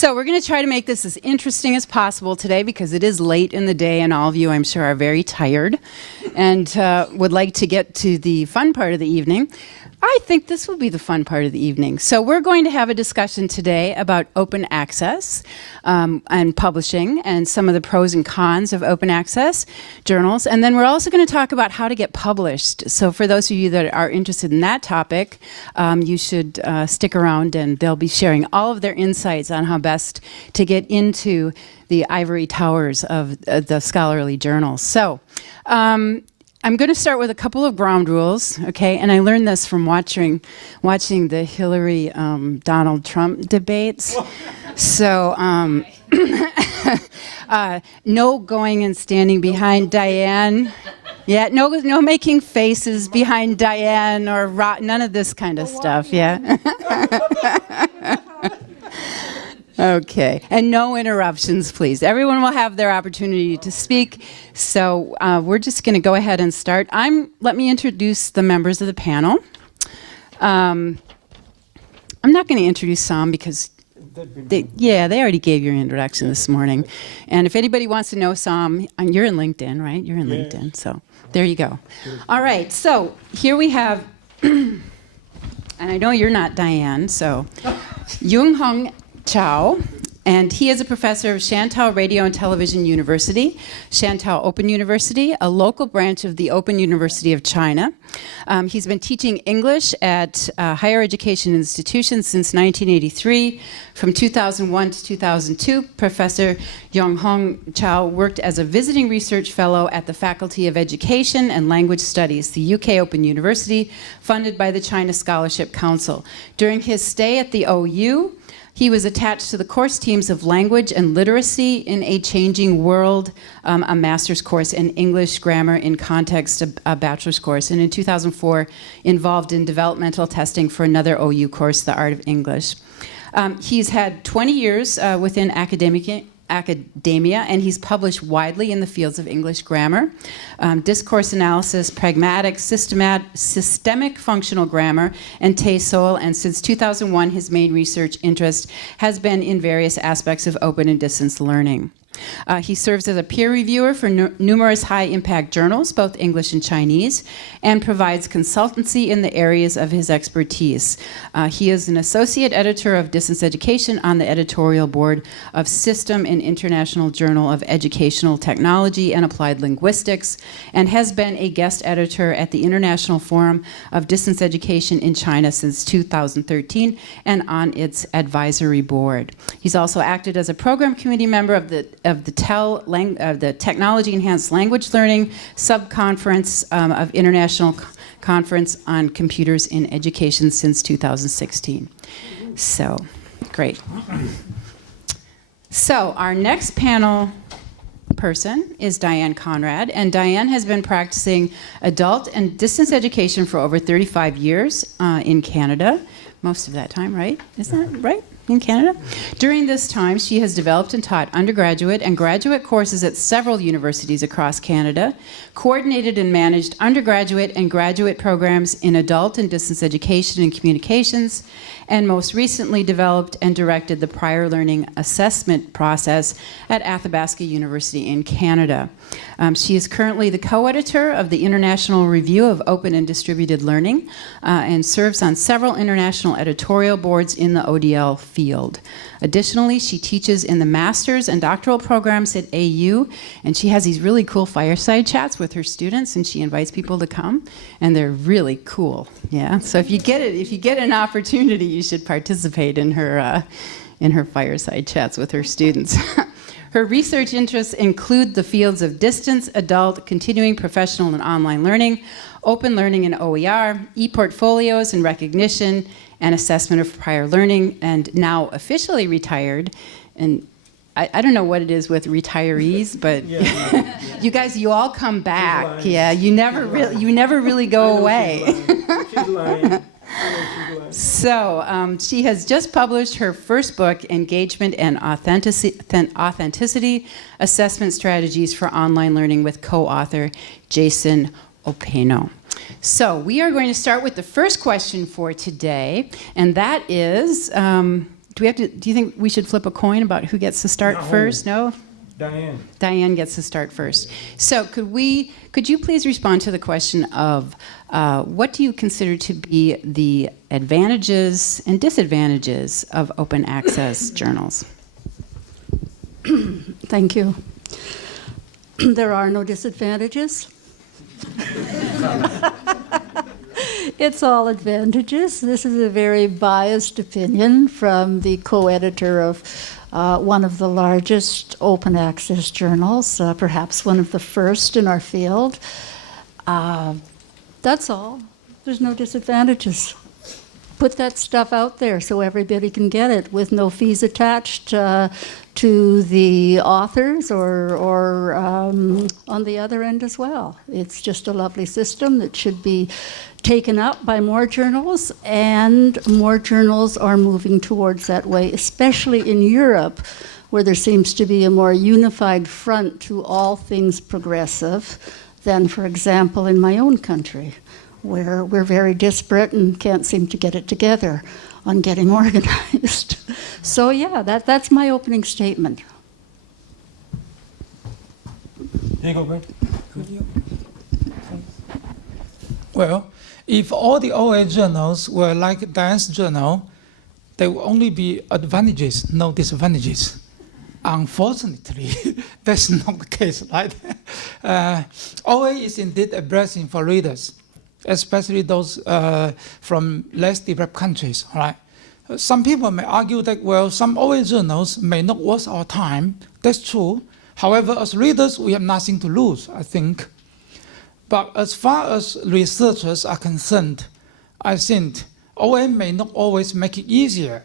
So we're going to try to make this as interesting as possible today because it is late in the day and all of you, I'm sure, are very tired and would like to get to the fun part of the evening. I think this will be the fun part of the evening. So we're going to have a discussion today about open access and publishing and some of the pros and cons of open access journals. And then we're also going to talk about how to get published. So for those of you that are interested in that topic, you should stick around and they'll be sharing all of their insights on how best to get into the ivory towers of the scholarly journals. So I'm going to start with a couple of ground rules, okay? And I learned this from watching the Hillary Donald Trump debates. So no going and standing behind Dianne. Yeah, no making faces behind Dianne or none of this kind of stuff. Yeah. Okay, and no interruptions, please. Everyone will have their opportunity to speak, so we're just going to go ahead and start. Let me introduce the members of the panel. I'm not going to introduce Sam because they already gave your introduction this morning. And if anybody wants to know Sam, you're in LinkedIn, right? You're in LinkedIn, so there you go. All right, so here we have, and I know you're not Dianne, so Junhong Xiao, and he is a professor of Shantou Radio and Television University, Shantou Open University, a local branch of the Open University of China. He's been teaching English at higher education institutions since 1983. From 2001 to 2002, Professor Junhong Xiao worked as a visiting research fellow at the Faculty of Education and Language Studies, the UK Open University, funded by the China Scholarship Council. During his stay at the OU, he was attached to the course teams of Language and Literacy in a Changing World, a master's course, and English Grammar in Context, a bachelor's course, and in 2004 involved in developmental testing for another OU course, The Art of English. He's had 20 years within academia, and he's published widely in the fields of English grammar, discourse analysis, pragmatic, systemic functional grammar, and TESOL, and since 2001 his main research interest has been in various aspects of open and distance learning. He serves as a peer reviewer for numerous high-impact journals, both English and Chinese, and provides consultancy in the areas of his expertise. He is an associate editor of Distance Education on the editorial board of System and International Journal of Educational Technology and Applied Linguistics, and has been a guest editor at the International Forum of Distance Education in China since 2013 and on its advisory board. He's also acted as a program committee member of the Technology Enhanced Language Learning Subconference of International Conference on Computers in Education since 2016. So, great. So, our next panel person is Dianne Conrad, and Dianne has been practicing adult and distance education for over 35 years in Canada. Most of that time, right? Isn't that right? In Canada. During this time, she has developed and taught undergraduate and graduate courses at several universities across Canada, coordinated and managed undergraduate and graduate programs in adult and distance education and communications, and most recently developed and directed the prior learning assessment process at Athabasca University in Canada. She is currently the co-editor of the International Review of Open and Distributed Learning and serves on several international editorial boards in the ODL field. Additionally, she teaches in the master's and doctoral programs at AU, and she has these really cool fireside chats with her students, and she invites people to come, and they're really cool. Yeah. So if you get an opportunity, you should participate in her fireside chats with her students. Her research interests include the fields of distance, adult, continuing professional and online learning, open learning and OER, e-portfolios and recognition, and assessment of prior learning, and now officially retired. And I don't know what it is with retirees, but you guys, you all come back. Yeah, you never really go away. She's lying. So she has just published her first book, Engagement and Authenticity, Assessment Strategies for Online Learning, with co-author Jason Openo. So we are going to start with the first question for today, and that is, do do we have to? Do you think we should flip a coin about who gets to start first? No. Dianne gets to start first. So could you please respond to the question of what do you consider to be the advantages and disadvantages of open access journals? Thank you. There are no disadvantages. It's all advantages. This is a very biased opinion from the co-editor of one of the largest open access journals, perhaps one of the first in our field. That's all. There's no disadvantages. Put that stuff out there so everybody can get it with no fees attached to the authors or on the other end as well. It's just a lovely system that should be taken up by more journals, and more journals are moving towards that way, especially in Europe, where there seems to be a more unified front to all things progressive than, for example, in my own country, where we're very disparate and can't seem to get it together on getting organized. So yeah, that's my opening statement. Here you go, Brett. Well, if all the OA journals were like Dianne's journal, there will only be advantages, no disadvantages. Unfortunately, that's not the case, right? OA is indeed a blessing for readers, especially those from less developed countries, right? Some people may argue that, well, some OA journals may not worth our time. That's true. However, as readers, we have nothing to lose, I think. But as far as researchers are concerned, I think OA may not always make it easier,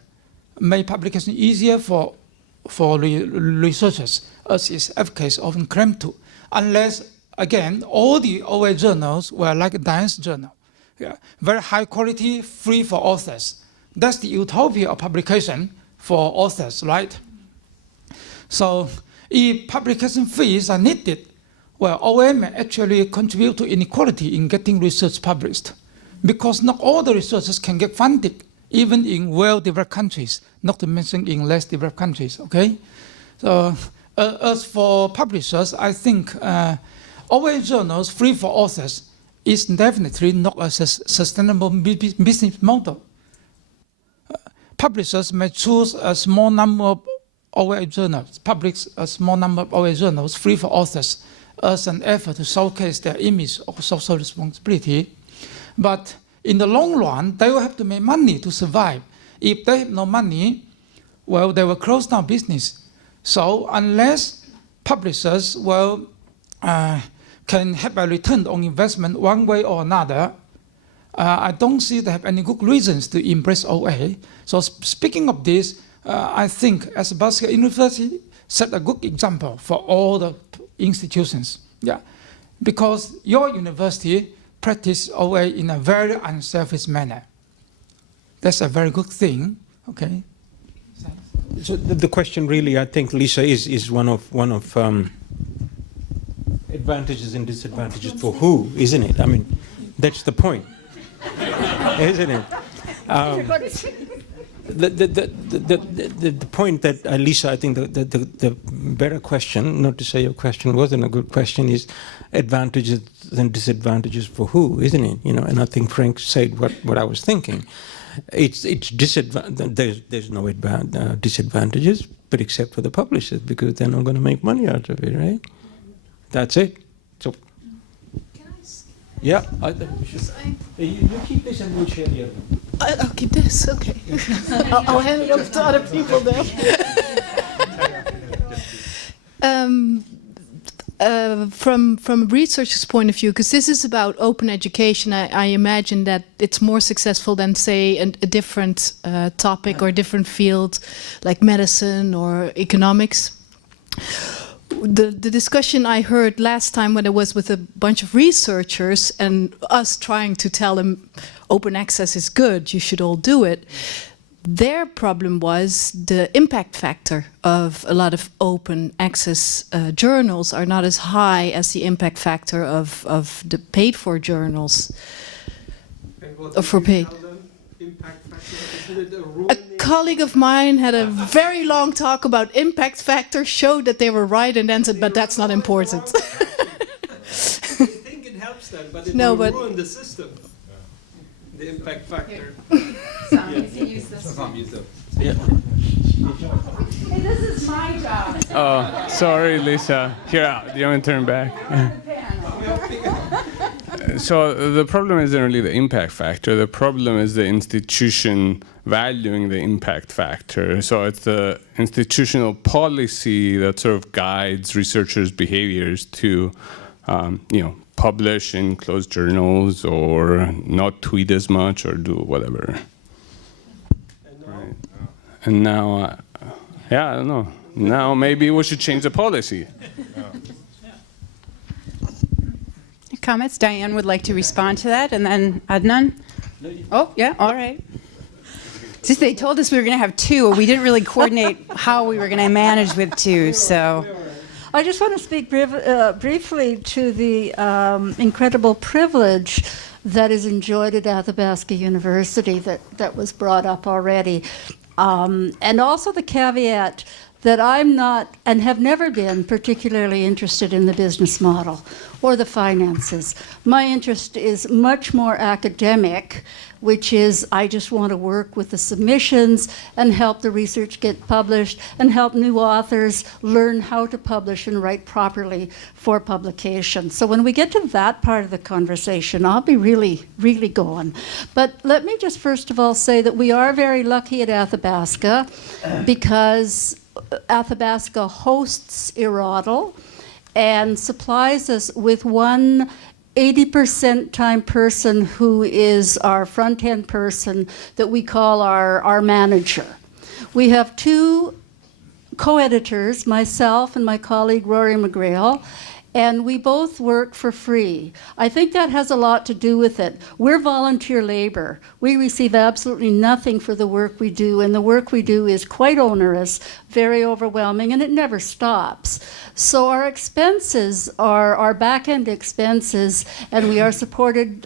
make publication easier for researchers, as is FCAS often claim to, unless, again, all the OA journals were like Dianne's journal. Yeah, very high quality, free for authors. That's the utopia of publication for authors, right? So if publication fees are needed, well, OA may actually contribute to inequality in getting research published, because not all the researchers can get funded, even in well-developed countries, not to mention in less developed countries, okay? So as for publishers, I think OA journals free for authors is definitely not a sustainable business model. Publishers may choose a small number of OA journals, publish a small number of OA journals free for authors as an effort to showcase their image of social responsibility. But in the long run, they will have to make money to survive. If they have no money, well, they will close down business. So unless publishers will can have a return on investment one way or another, I don't see they have any good reasons to embrace OA. So speaking of this, I think as Blaschke University set a good example for all the institutions. Yeah, because your university practice OA in a very unselfish manner. That's a very good thing. Okay. So the question really, I think, Lisa, is one of advantages and disadvantages for who, isn't it? I mean, that's the point, isn't it? The point that, Lisa, I think the better question, not to say your question wasn't a good question, is advantages and disadvantages for who, isn't it? You know, and I think Frank said what I was thinking. It's there's no disadvantages, but except for the publishers, because they're not going to make money out of it, right? That's it. So. Can I? Yeah. You keep this and we'll share the other one. I'll keep this. Okay. I'll hand it over to other people now. From a researcher's point of view, because this is about open education, I imagine that it's more successful than, say, a different topic or a different field, like medicine or economics. The discussion I heard last time when I was with a bunch of researchers and us trying to tell them open access is good, you should all do it. Their problem was the impact factor of a lot of open access journals are not as high as the impact factor of the paid for journals. Or for paid. Impact factor? Isn't it a rule colleague of mine had a very long talk about impact factor, showed that they were right, and then said, but that's not important. I think it helps them, but it No, will but- ruin the system. The impact factor. Sam, you can use this. Yeah. Hey, this is my job. Oh, sorry, Lisa. Here, do you want to turn back? So the problem isn't really the impact factor. The problem is the institution valuing the impact factor. So it's the institutional policy that sort of guides researchers' behaviors to, publish in closed journals or not tweet as much or do whatever. And now, I don't know. Now maybe we should change the policy. Comments? Dianne would like to respond to that, and then Adnan? Oh, yeah, all right. Since they told us we were going to have two, we didn't really coordinate how we were going to manage with two, so. I just want to speak briefly to the incredible privilege that is enjoyed at Athabasca University that was brought up already. And also the caveat that I'm not and have never been particularly interested in the business model or the finances. My interest is much more academic, which is I just want to work with the submissions and help the research get published and help new authors learn how to publish and write properly for publication. So when we get to that part of the conversation, I'll be really, really going. But let me just first of all say that we are very lucky at Athabasca because Athabasca hosts Irodal and supplies us with one 80% time person who is our front-end person that we call our manager. We have two co-editors, myself and my colleague Rory McGrail, and we both work for free. I think that has a lot to do with it. We're volunteer labor. We receive absolutely nothing for the work we do, and the work we do is quite onerous, very overwhelming, and it never stops. So our expenses are our back-end expenses, and we are supported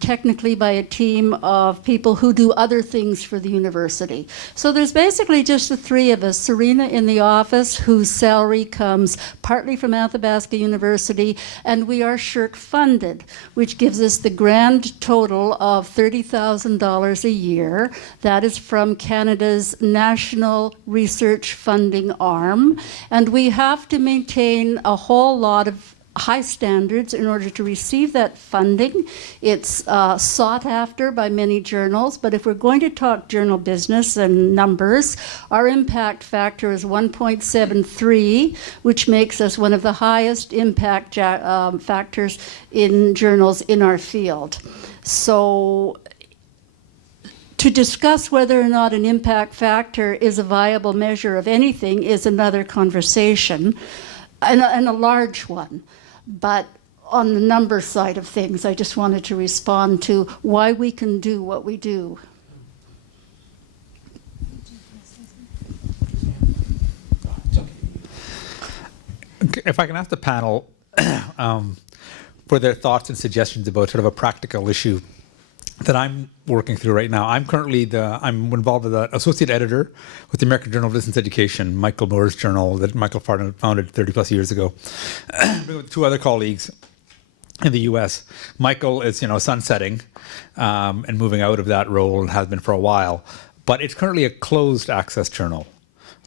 technically by a team of people who do other things for the university. So there's basically just the three of us, Serena in the office, whose salary comes partly from Athabasca University, and we are SSHRC funded, which gives us the grand total of $30,000 a year. That is from Canada's National Research Funding Arm, and we have to maintain a whole lot of high standards in order to receive that funding. It's sought after by many journals, but if we're going to talk journal business and numbers, our impact factor is 1.73, which makes us one of the highest impact factors in journals in our field. So to discuss whether or not an impact factor is a viable measure of anything is another conversation, and a large one. But on the number side of things, I just wanted to respond to why we can do what we do. If I can ask the panel for their thoughts and suggestions about sort of a practical issue that I'm working through right now. I'm involved as an associate editor with the American Journal of Distance Education, Michael Moore's journal that Michael founded 30 plus years ago, with two other colleagues in the U.S. Michael is, sunsetting and moving out of that role and has been for a while, but it's currently a closed access journal.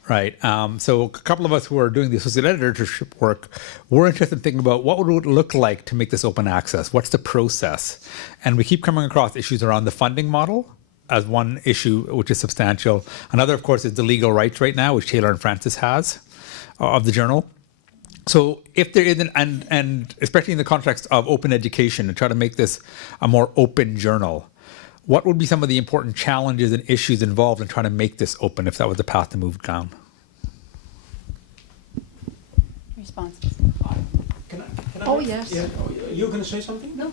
Right. So a couple of us who are doing the associate editorship work, we're interested in thinking about what would it look like to make this open access? What's the process? And we keep coming across issues around the funding model as one issue, which is substantial. Another, of course, is the legal rights right now, which Taylor and Francis has of the journal. So if there isn't, and especially in the context of open education, and try to make this a more open journal, what would be some of the important challenges and issues involved in trying to make this open if that was the path to move down? Responses. Can I Oh, yes. Yeah. You're going to say something? No.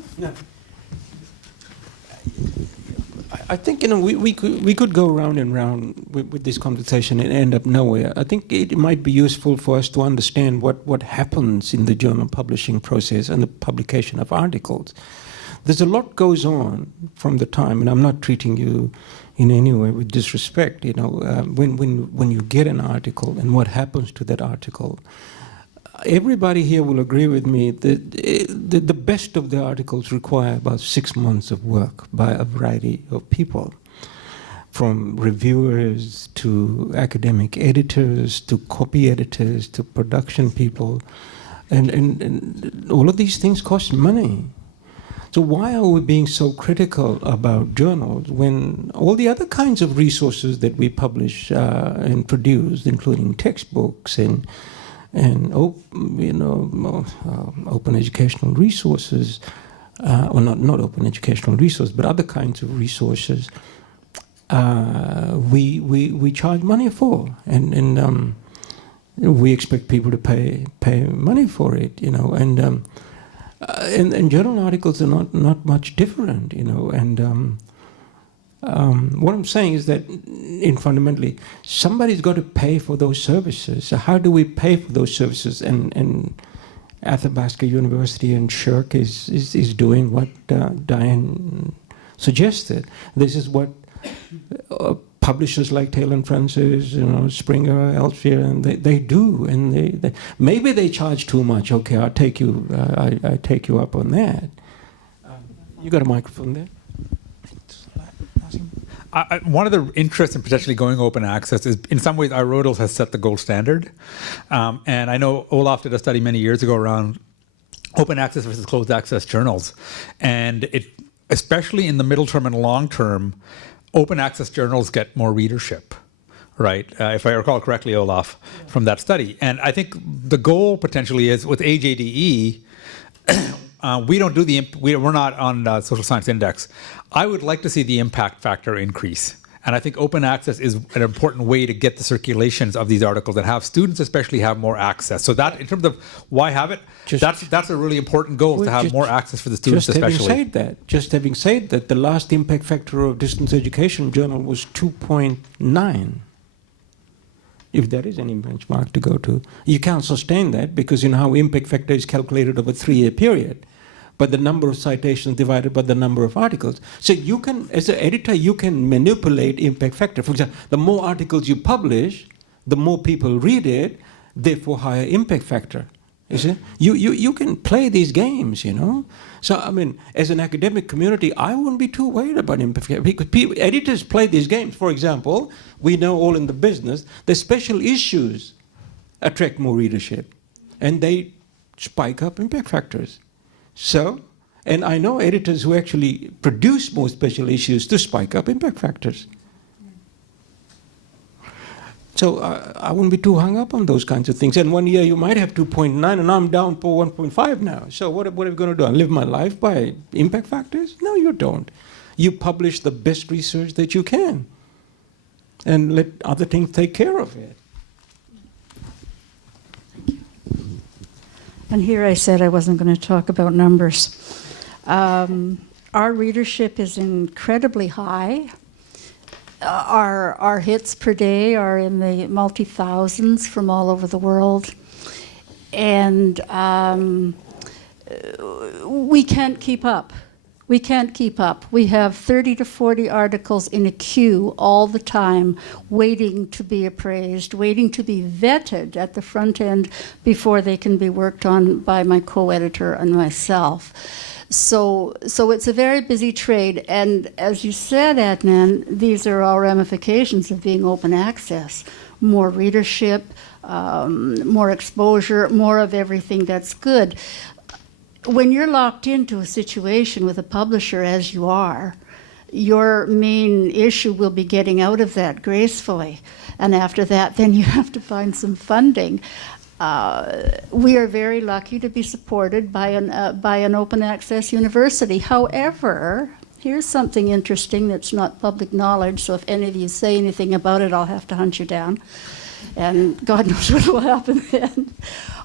I think we could go round and round with this conversation and end up nowhere. I think it might be useful for us to understand what happens in the journal publishing process and the publication of articles. there's a lot goes on from the time, and I'm not treating you in any way with disrespect, when you get an article and what happens to that article. Everybody here will agree with me that the best of the articles require about 6 months of work by a variety of people, from reviewers to academic editors to copy editors to production people, and all of these things cost money. So why are we being so critical about journals when all the other kinds of resources that we publish and produce, including textbooks and open educational resources, or not open educational resources, but other kinds of resources, we charge money for, and we expect people to pay money for it, and journal articles are not much different, and what I'm saying is that, fundamentally, somebody's got to pay for those services. So how do we pay for those services? And Athabasca University and SHRC is doing what Dianne suggested. This is what publishers like Taylor and Francis, Springer, Elsevier, and they do. And they maybe they charge too much. Okay, I take you up on that. You got a microphone there? One of the interests in potentially going open access is, in some ways, iRodals has set the gold standard. And I know Olaf did a study many years ago around open access versus closed access journals. And especially in the middle term and long term, open access journals get more readership, right? If I recall correctly, Olaf, from that study. And I think the goal potentially is with AJDE, we don't do we're not on the Social Science Index. I would like to see the impact factor increase. And I think open access is an important way to get the circulations of these articles and have students especially have more access. So that, in terms of why have it, that's a really important goal, to have more access for the students especially. Just having said that, the last impact factor of distance education journal was 2.9. If there is any benchmark to go to. You can't sustain that because you know how impact factor is calculated over a 3-year period, but the number of citations divided by the number of articles. So you can, as an editor, you can manipulate impact factor. For example, the more articles you publish, the more people read it, therefore higher impact factor. You see? You can play these games, So, I mean, as an academic community, I wouldn't be too worried about impact factor because editors play these games. For example, we know all in the business, the special issues attract more readership, and they spike up impact factors. So, and I know editors who actually produce more special issues to spike up impact factors. So I wouldn't be too hung up on those kinds of things. And one year you might have 2.9, and I'm down to 1.5 now. So what are we going to do? I live my life by impact factors? No, you don't. You publish the best research that you can, and let other things take care of it. And here I said I wasn't going to talk about numbers. Our readership is incredibly high. Our hits per day are in the multi-thousands from all over the world. And we can't keep up. We can't keep up. We have 30 to 40 articles in a queue all the time, waiting to be appraised, waiting to be vetted at the front end before they can be worked on by my co-editor and myself. So it's a very busy trade, and as you said, Adnan, these are all ramifications of being open access. More readership, more exposure, more of everything that's good. When you're locked into a situation with a publisher, as you are, your main issue will be getting out of that gracefully. And after that, then you have to find some funding. We are very lucky to be supported by an open access university. However, here's something interesting that's not public knowledge, so if any of you say anything about it, I'll have to hunt you down. And God knows what will happen then.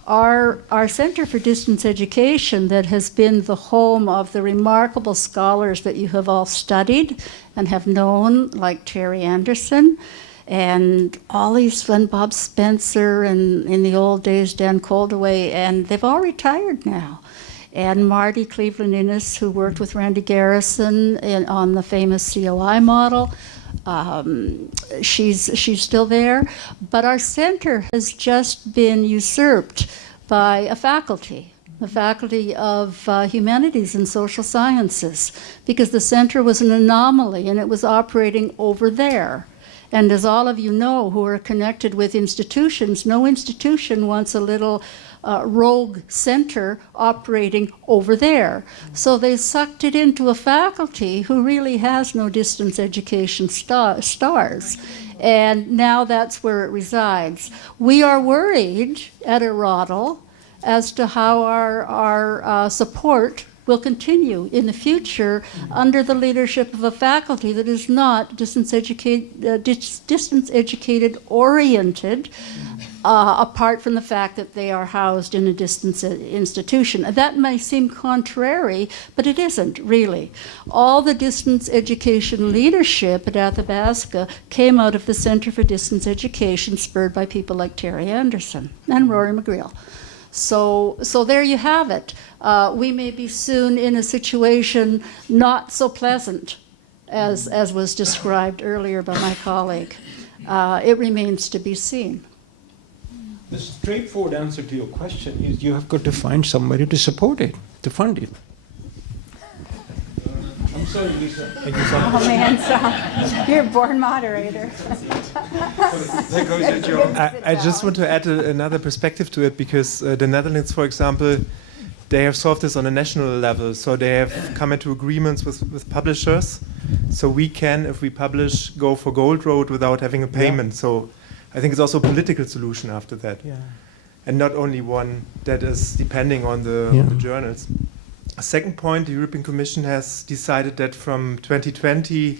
Our Center for Distance Education, that has been the home of the remarkable scholars that you have all studied and have known, like Terry Anderson, and all these fun, Bob Spencer, and in the old days, Dan Coldaway, and they've all retired now. and Marty Cleveland-Innes, who worked with Randy Garrison on the famous COI model. She's still there, but our center has just been usurped by a faculty, the Faculty of Humanities and Social Sciences, because the center was an anomaly and it was operating over there. And as all of you know who are connected with institutions, no institution wants a little rogue center operating over there. So they sucked it into a faculty who really has no distance education stars. And now that's where it resides. We are worried at Erodal as to how our support will continue in the future under the leadership of a faculty that is not distance educated oriented, apart from the fact that they are housed in a distance institution. That may seem contrary, but it isn't really. All the distance education leadership at Athabasca came out of the Center for Distance Education, spurred by people like Terry Anderson and Rory McGreal. So there you have it. We may be soon in a situation not so pleasant as was described earlier by my colleague. It remains to be seen. The straightforward answer to your question is you have got to find somebody to support it, to fund it. I'm sorry, Lisa. Thank you so much. Oh man, so you're a born moderator. There goes your job. I just want to add another perspective to it, because the Netherlands, for example, they have solved this on a national level. So they have come into agreements with publishers. So we can, if we publish, go for Gold Road without having a payment. Yeah. So I think it's also a political solution after that. Yeah. And not only one that is depending on the journals. A second point, the European Commission has decided that from 2020,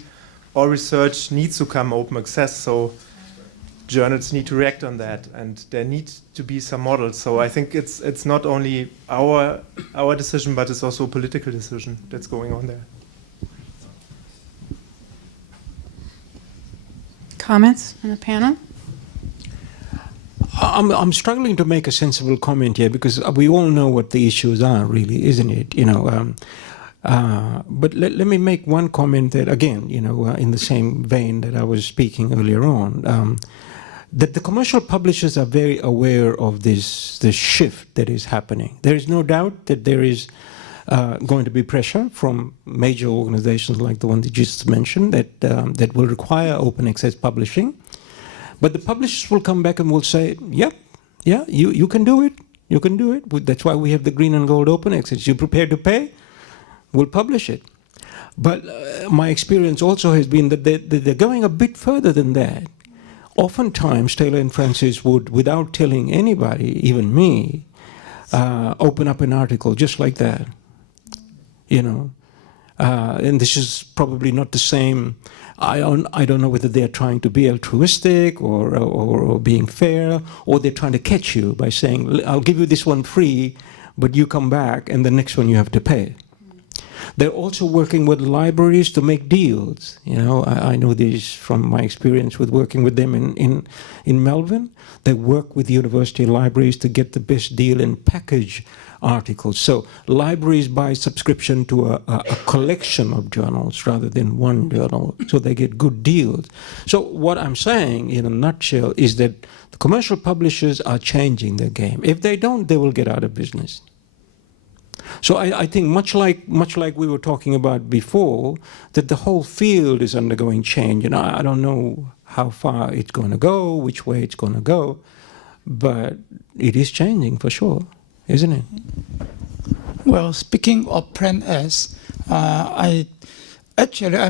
all research needs to come open access. So journals need to react on that, and there need to be some models. So I think it's not only our decision, but it's also a political decision that's going on there. Comments from the panel? I'm struggling to make a sensible comment here, because we all know what the issues are, really, isn't it? But let me make one comment that, again, in the same vein that I was speaking earlier on, that the commercial publishers are very aware of this shift that is happening. There is no doubt that there is going to be pressure from major organizations like the one that you just mentioned that will require open access publishing. But the publishers will come back and will say, yeah, you can do it. You can do it. That's why we have the green and gold open access. You're prepared to pay? We'll publish it. But my experience also has been that they're going a bit further than that. Oftentimes, Taylor and Francis would, without telling anybody, even me, open up an article just like that. And this is probably not the same. I don't know whether they're trying to be altruistic or being fair, or they're trying to catch you by saying, I'll give you this one free, but you come back and the next one you have to pay. They're also working with libraries to make deals. I know this from my experience with working with them in Melbourne. They work with university libraries to get the best deal and package articles. So libraries buy subscription to a collection of journals rather than one journal, so they get good deals. So what I'm saying in a nutshell is that the commercial publishers are changing their game. If they don't, they will get out of business. So I think much like we were talking about before, that the whole field is undergoing change. I don't know how far it's going to go, which way it's going to go, but it is changing for sure, isn't it? Well, speaking of Plan S, I'm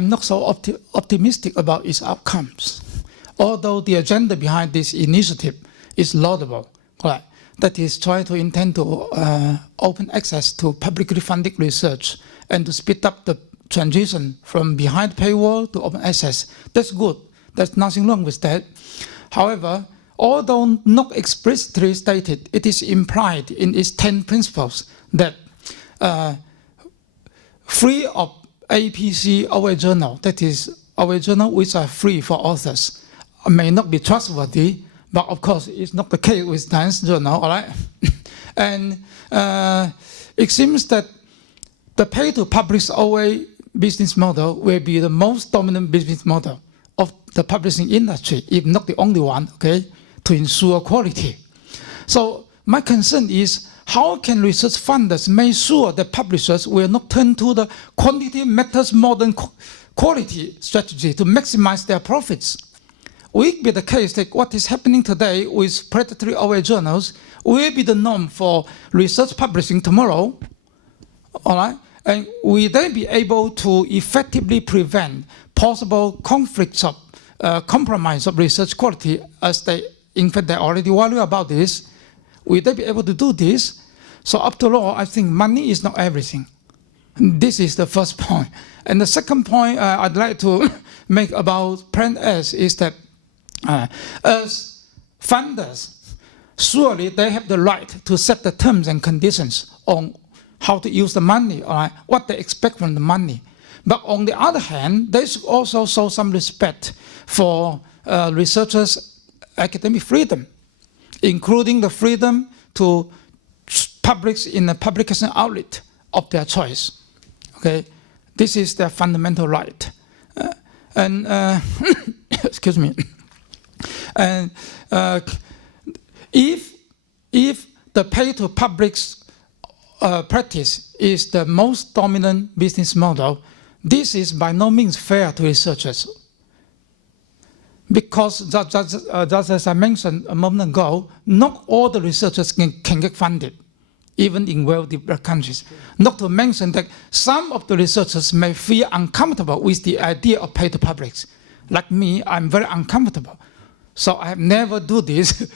not so optimistic about its outcomes. Although the agenda behind this initiative is laudable, right? That is trying to intend to open access to publicly funded research and to speed up the transition from behind paywall to open access. That's good. There's nothing wrong with that. However, although not explicitly stated, it is implied in its 10 principles that free of APC OA journal, that is OA journal which are free for authors, may not be trustworthy. But of course, it's not the case with Dianne's journal, all right? And it seems that the pay-to-publish OA business model will be the most dominant business model of the publishing industry, if not the only one, okay, to ensure quality. So my concern is, how can research funders make sure that publishers will not turn to the quantity matters more than quality strategy to maximize their profits? Will it be the case that what is happening today with predatory OA journals will be the norm for research publishing tomorrow? All right? And will they be able to effectively prevent possible conflicts of compromise of research quality, as they, in fact, they already worry about this? Will they be able to do this? So after all, I think money is not everything. This is the first point. And the second point I'd like to make about Plan S is that as funders, surely they have the right to set the terms and conditions on how to use the money, or what they expect from the money. But on the other hand, they should also show some respect for researchers' academic freedom, including the freedom to publish in a publication outlet of their choice. Okay, this is their fundamental right. Excuse me. And if the pay-to-publish practice is the most dominant business model, this is by no means fair to researchers. Because just as I mentioned a moment ago, not all the researchers can get funded, even in well-developed countries. Not to mention that some of the researchers may feel uncomfortable with the idea of pay-to-publish. Like me, I'm very uncomfortable. So I have never do this,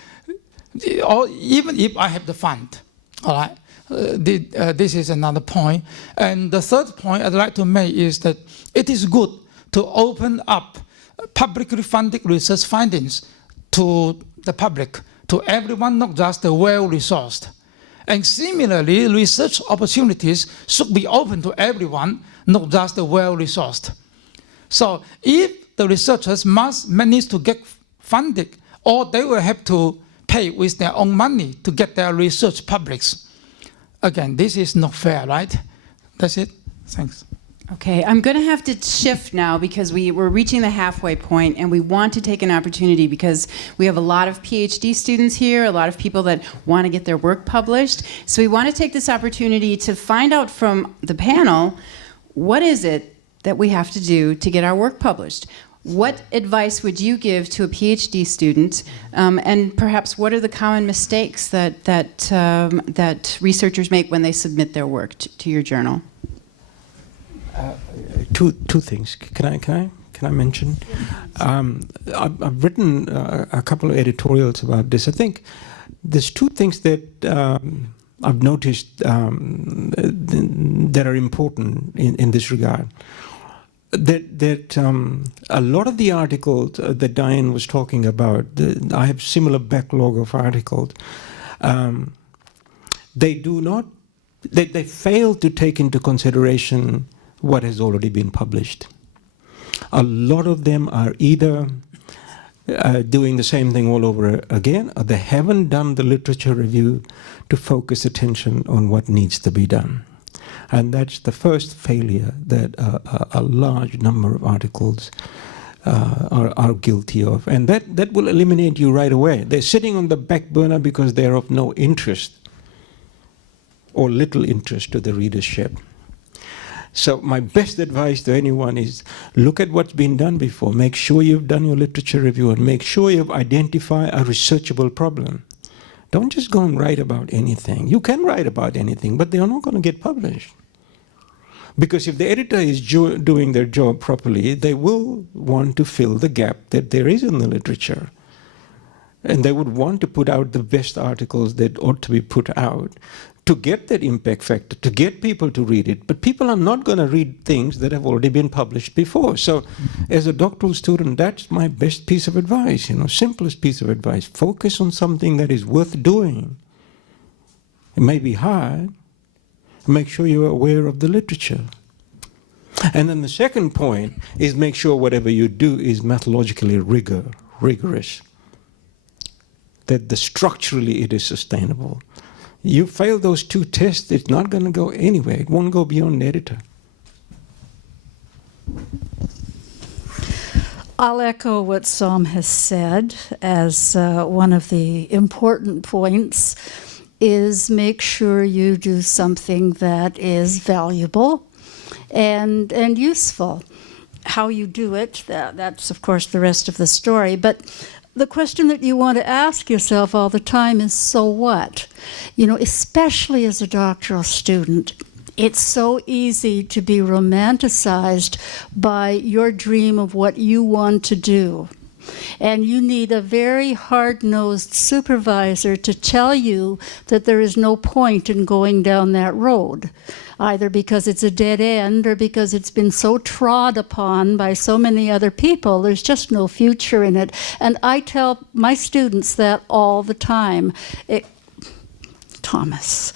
or even if I have the fund. All right. This is another point. And the third point I'd like to make is that it is good to open up publicly funded research findings to the public, to everyone, not just the well-resourced. And similarly, research opportunities should be open to everyone, not just the well-resourced. So if the researchers must manage to get funded, or they will have to pay with their own money to get their research published. Again, this is not fair, right? That's it. Thanks. Okay, I'm going to have to shift now because we're reaching the halfway point, and we want to take an opportunity because we have a lot of PhD students here, a lot of people that want to get their work published. So we want to take this opportunity to find out from the panel, what is it that we have to do to get our work published? What advice would you give to a PhD student, and perhaps what are the common mistakes that researchers make when they submit their work to your journal? Two things. Can I mention? I've written a couple of editorials about this. I think there's two things that I've noticed that are important in this regard. That a lot of the articles that Dianne was talking about, I have similar backlog of articles. They fail to take into consideration what has already been published. A lot of them are either doing the same thing all over again, or they haven't done the literature review to focus attention on what needs to be done. And that's the first failure that a large number of articles are guilty of. And that will eliminate you right away. They're sitting on the back burner because they're of no interest or little interest to the readership. So my best advice to anyone is look at what's been done before. Make sure you've done your literature review and make sure you've identified a researchable problem. Don't just go and write about anything. You can write about anything, but they're not going to get published. Because if the editor is doing their job properly, they will want to fill the gap that there is in the literature. And they would want to put out the best articles that ought to be put out to get that impact factor, to get people to read it. But people are not going to read things that have already been published before. So as a doctoral student, that's my best piece of advice, simplest piece of advice. Focus on something that is worth doing. It may be hard. Make sure you're aware of the literature. And then the second point is make sure whatever you do is methodologically rigorous. That structurally it is sustainable. You fail those 2 tests, it's not going to go anywhere. It won't go beyond the editor. I'll echo what Sam has said as one of the important points is make sure you do something that is valuable and useful. How you do it, that's of course the rest of the story. But the question that you want to ask yourself all the time is, so what? You know, especially as a doctoral student, it's so easy to be romanticized by your dream of what you want to do. And you need a very hard-nosed supervisor to tell you that there is no point in going down that road, either because it's a dead end or because it's been so trod upon by so many other people, there's just no future in it. And I tell my students that all the time. Thomas.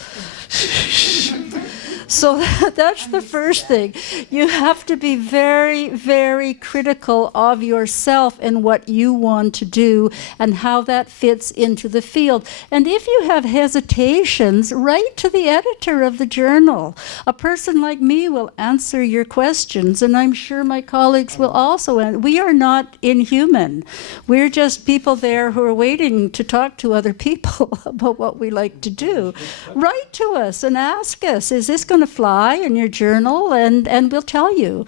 So that's the first thing. You have to be very, very critical of yourself and what you want to do and how that fits into the field. And if you have hesitations, write to the editor of the journal. A person like me will answer your questions, and I'm sure my colleagues will also. And we are not inhuman. We're just people there who are waiting to talk to other people about what we like to do. Write to us and ask us, is this going to fly in your journal? And we'll tell you.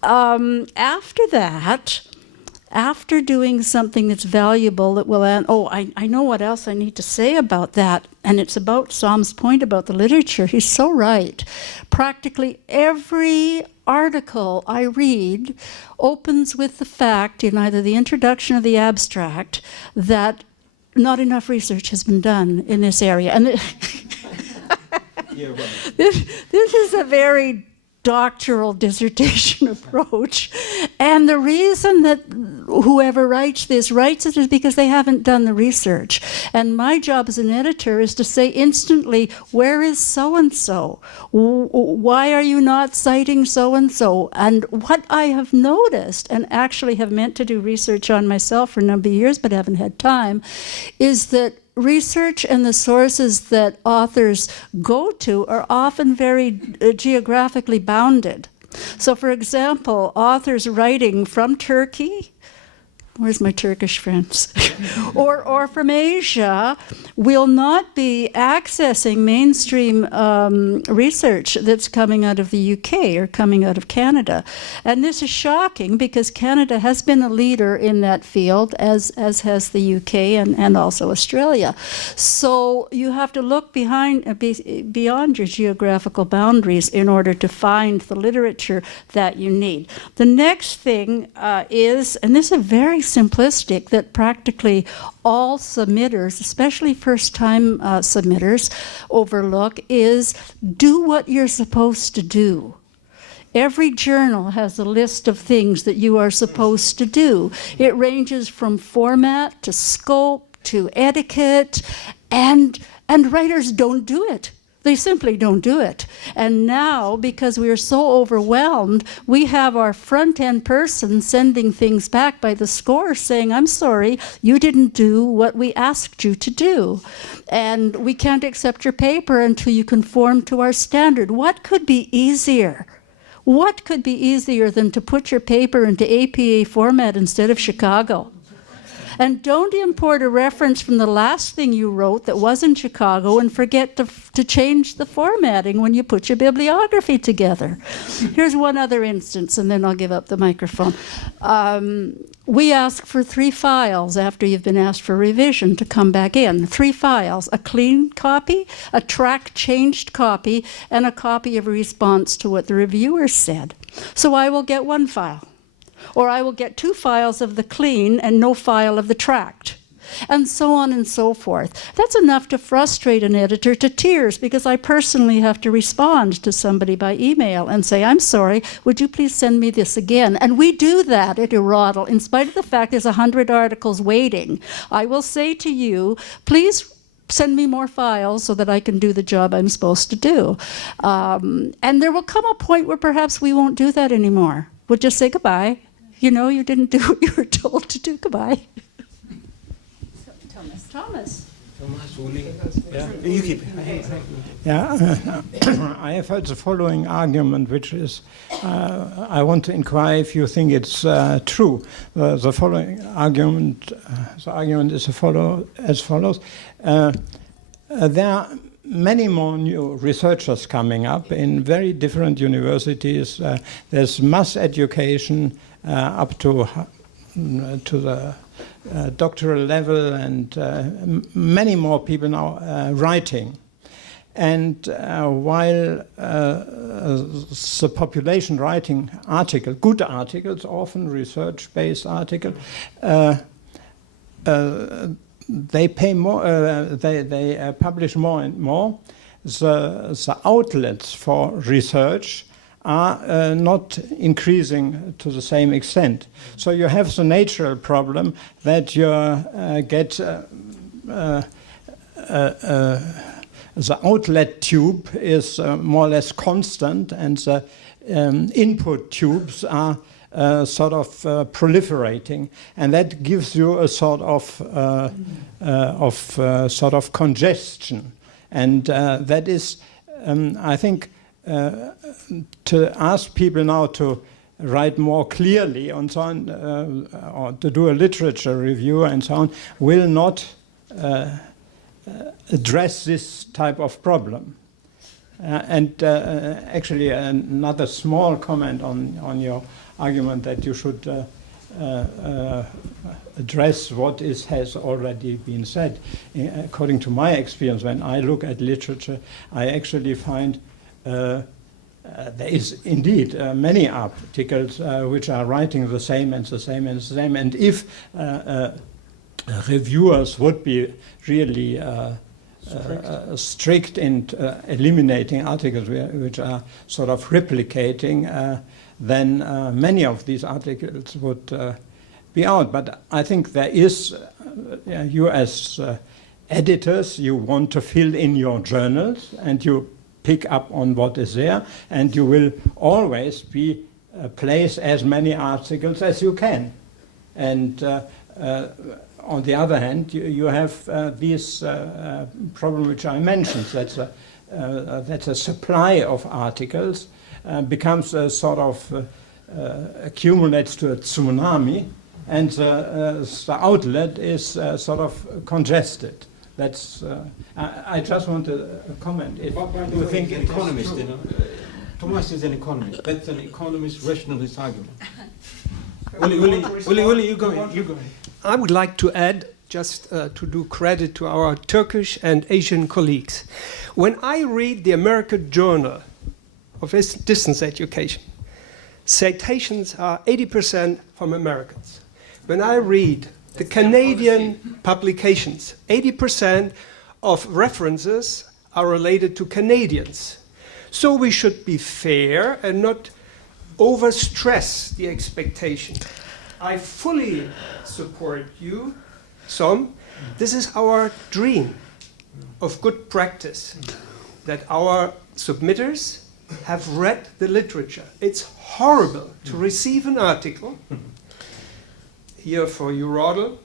After that, after doing something that's valuable that will end, I know what else I need to say about that, and it's about Sam's point about the literature. He's so right. Practically every article I read opens with the fact in either the introduction or the abstract that not enough research has been done in this area. And this is a very doctoral dissertation approach. And the reason that whoever writes it is because they haven't done the research. And my job as an editor is to say instantly, where is so-and-so? Why are you not citing so-and-so? And what I have noticed, and actually have meant to do research on myself for a number of years but haven't had time, is that research and the sources that authors go to are often very geographically bounded. So, for example, authors writing from Turkey, where's my Turkish friends? or from Asia will not be accessing mainstream research that's coming out of the UK or coming out of Canada. And this is shocking because Canada has been a leader in that field, as has the UK and also Australia. So you have to look beyond your geographical boundaries in order to find the literature that you need. The next thing is, and this is very simplistic, that practically all submitters, especially first-time submitters, overlook, is do what you're supposed to do. Every journal has a list of things that you are supposed to do. It ranges from format to scope to etiquette, and writers don't do it. They simply don't do it. And now, because we are so overwhelmed, we have our front-end person sending things back by the score saying, I'm sorry, you didn't do what we asked you to do. And we can't accept your paper until you conform to our standard. What could be easier? What could be easier than to put your paper into APA format instead of Chicago? And don't import a reference from the last thing you wrote that was in Chicago and forget to change the formatting when you put your bibliography together. Here's one other instance, and then I'll give up the microphone. We ask for 3 files after you've been asked for revision to come back in. 3 files, a clean copy, a track-changed copy, and a copy of a response to what the reviewer said. So I will get 1 file. Or I will get 2 files of the clean and no file of the tracked, and so on and so forth. That's enough to frustrate an editor to tears, because I personally have to respond to somebody by email and say, I'm sorry, would you please send me this again? And we do that at Erodal, in spite of the fact there's 100 articles waiting. I will say to you, please send me more files so that I can do the job I'm supposed to do. And there will come a point where perhaps we won't do that anymore. We'll just say goodbye. You know, you didn't do what you were told to do. Goodbye. Thomas. Yeah, you keep. Yeah, I have heard the following argument, which is, I want to inquire if you think it's true. The following argument, the argument is as follows. There are many more new researchers coming up in very different universities. There's mass education up to the doctoral level, and many more people now writing. And while the population writing good articles, often research-based articles, they pay more. They publish more and more. The outlets for research are not increasing to the same extent. So you have the natural problem that you get the outlet tube is more or less constant, and the input tubes are sort of proliferating, and that gives you a sort of congestion, and that is, I think, to ask people now to write more clearly and so on, or to do a literature review and so on, will not address this type of problem. Actually, another small comment on your argument that you should address what has already been said. According to my experience, when I look at literature, I actually find there is indeed many articles which are writing the same and the same and the same. And if reviewers would be really strict in eliminating articles which are sort of replicating, then many of these articles would be out. But I think there is, you as editors, you want to fill in your journals, and you pick up on what is there, and you will always be place as many articles as you can. And on the other hand, you have this problem which I mentioned, that a supply of articles becomes a sort of accumulates to a tsunami, and the outlet is sort of congested. That's. I just want to comment. If you think economist, you know, Thomas is an economist. That's an economist rationalist argument. Willy, you go ahead. You go ahead. I would like to add, just to do credit to our Turkish and Asian colleagues. When I read the American Journal of Distance Education, citations are 80% from Americans. When I read the Canadian publications, 80% of references are related to Canadians. So we should be fair and not overstress the expectation. I fully support you, Som. This is our dream of good practice, that our submitters have read the literature. It's horrible to receive an article here for Eurodel,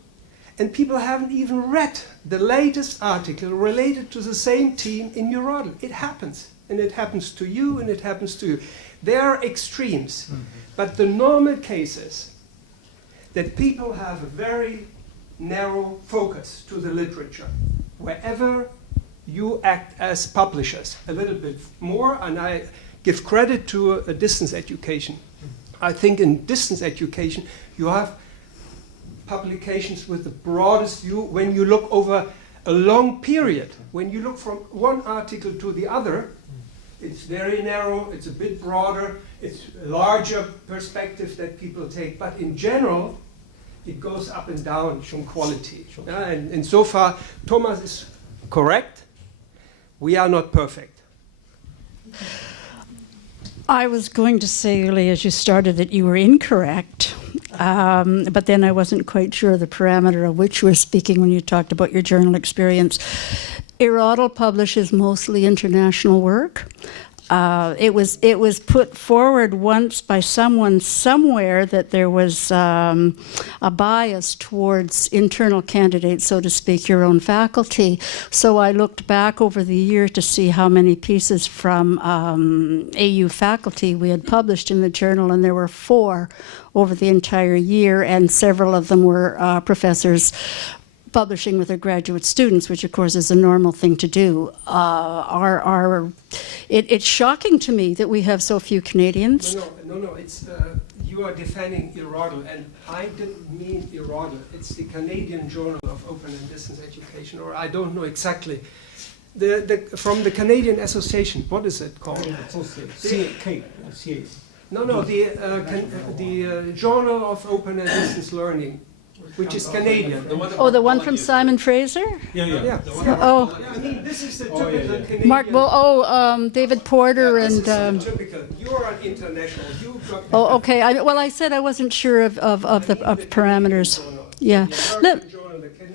and people haven't even read the latest article related to the same team in Eurodel. It happens, and it happens to you, and it happens to you. There are extremes, but the normal cases that people have a very narrow focus to the literature. Wherever you act as publishers a little bit more, and I give credit to a distance education. I think in distance education you have publications with the broadest view when you look over a long period. When you look from one article to the other, it's very narrow, it's a bit broader, it's a larger perspective that people take, but in general, it goes up and down from quality. And so far, Thomas is correct. We are not perfect. I was going to say earlier as you started that you were incorrect, but then I wasn't quite sure the parameter of which you were speaking when you talked about your journal experience. Eurodel publishes mostly international work. It was put forward once by someone somewhere that there was a bias towards internal candidates, so to speak, your own faculty. So I looked back over the year to see how many pieces from AU faculty we had published in the journal, and there were 4 over the entire year, and several of them were professors publishing with their graduate students, which of course is a normal thing to do. It's shocking to me that we have so few Canadians. No, it's, you are defending Irodel, and I didn't mean Irodel. It's the Canadian Journal of Open and Distance Education, or I don't know exactly. From the Canadian Association, what is it called? No, the Journal of Open and Distance Learning, which is Canadian. The one from Simon Fraser? Yeah. Oh, I mean, this is the typical Canadian. Mark. David Porter This is and. typical. You're an international. Okay. I said I wasn't sure of the parameters. Yeah.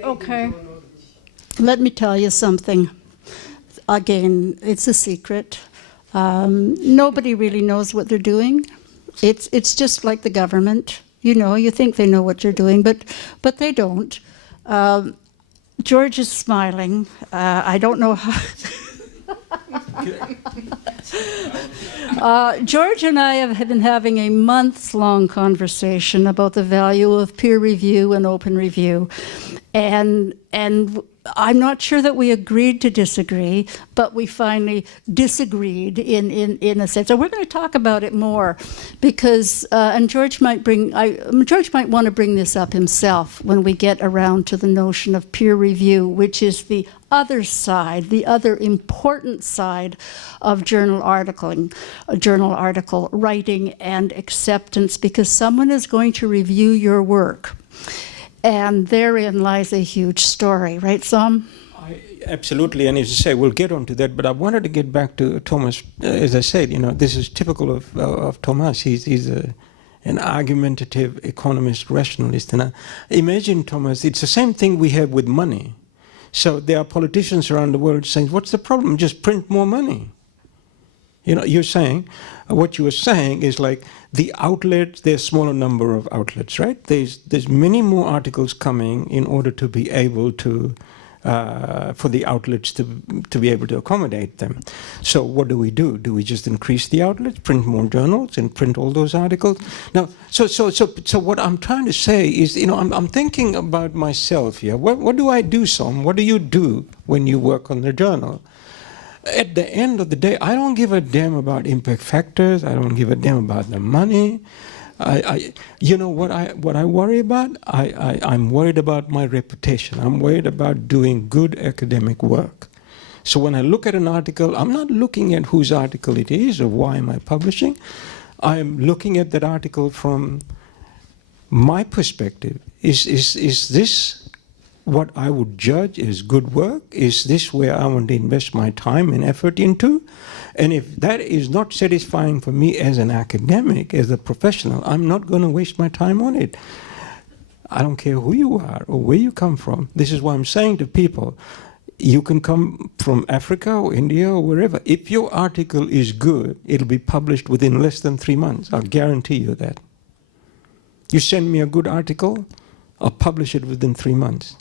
Okay. Let me tell you something. Again, it's a secret. Nobody really knows what they're doing. It's just like the government. You know, you think they know what you're doing, but they don't. George is smiling. I don't know how. George and I have been having a months-long conversation about the value of peer review and open review, and I'm not sure that we agreed to disagree, but we finally disagreed in a sense. So we're going to talk about it more, because and George might want to bring this up himself when we get around to the notion of peer review, which is the other side, the other important side of journal article writing and acceptance, because someone is going to review your work. And therein lies a huge story, right, Sam? Absolutely, and as you say, we'll get onto that. But I wanted to get back to Thomas. As I said, this is typical of Thomas. He's an argumentative economist, rationalist. And imagine, Thomas, it's the same thing we have with money. So there are politicians around the world saying, "What's the problem? Just print more money." What you were saying is like the outlets, there's a smaller number of outlets, right? There's many more articles coming in order to be able to, for the outlets to be able to accommodate them. So what do? Do we just increase the outlets, print more journals and print all those articles? Now, so what I'm trying to say is, I'm thinking about myself here. What do I do, Sam? What do you do when you work on the journal? At the end of the day, I don't give a damn about impact factors. I don't give a damn about the money. What I worry about? I'm worried about my reputation. I'm worried about doing good academic work. So when I look at an article, I'm not looking at whose article it is or why am I publishing. I'm looking at that article from my perspective. Is this what I would judge as good work? Is this where I want to invest my time and effort into? And if that is not satisfying for me as an academic, as a professional, I'm not going to waste my time on it. I don't care who you are or where you come from. This is what I'm saying to people. You can come from Africa or India or wherever. If your article is good, it'll be published within less than 3 months. I'll guarantee you that. You send me a good article, I'll publish it within 3 months.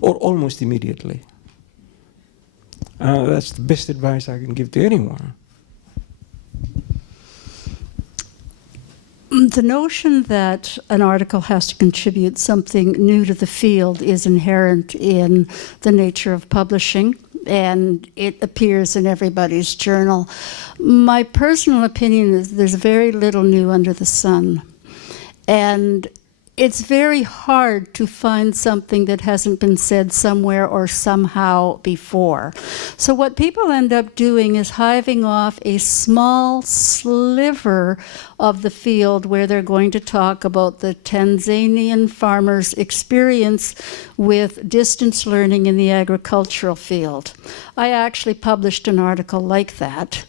Or almost immediately. That's the best advice I can give to anyone. The notion that an article has to contribute something new to the field is inherent in the nature of publishing, and it appears in everybody's journal. My personal opinion is there's very little new under the sun. And it's very hard to find something that hasn't been said somewhere or somehow before. So what people end up doing is hiving off a small sliver of the field where they're going to talk about the Tanzanian farmer's experience with distance learning in the agricultural field. I actually published an article like that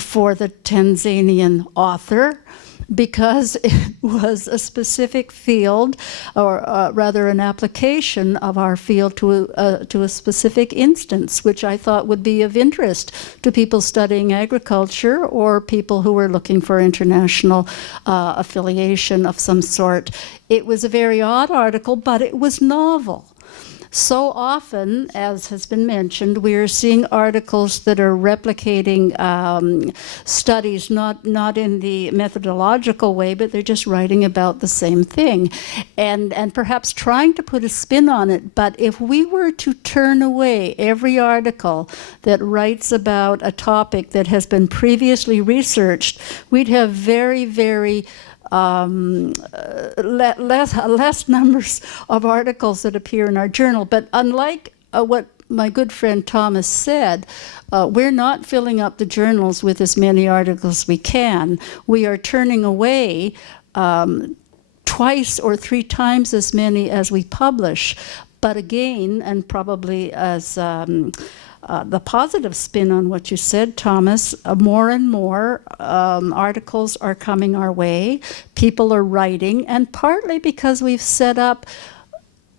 for the Tanzanian author. because it was a specific field, or rather an application of our field to a specific instance, which I thought would be of interest to people studying agriculture or people who were looking for international affiliation of some sort. It was a very odd article, but it was novel. So often, as has been mentioned, we are seeing articles that are replicating studies, not in the methodological way, but they're just writing about the same thing, and perhaps trying to put a spin on it. But if we were to turn away every article that writes about a topic that has been previously researched, we'd have very, very less numbers of articles that appear in our journal. But unlike what my good friend Thomas said, we're not filling up the journals with as many articles as we can. We are turning away twice or 3 times as many as we publish. But again, and probably as the positive spin on what you said, Thomas, more and more articles are coming our way. People are writing, and partly because we've set up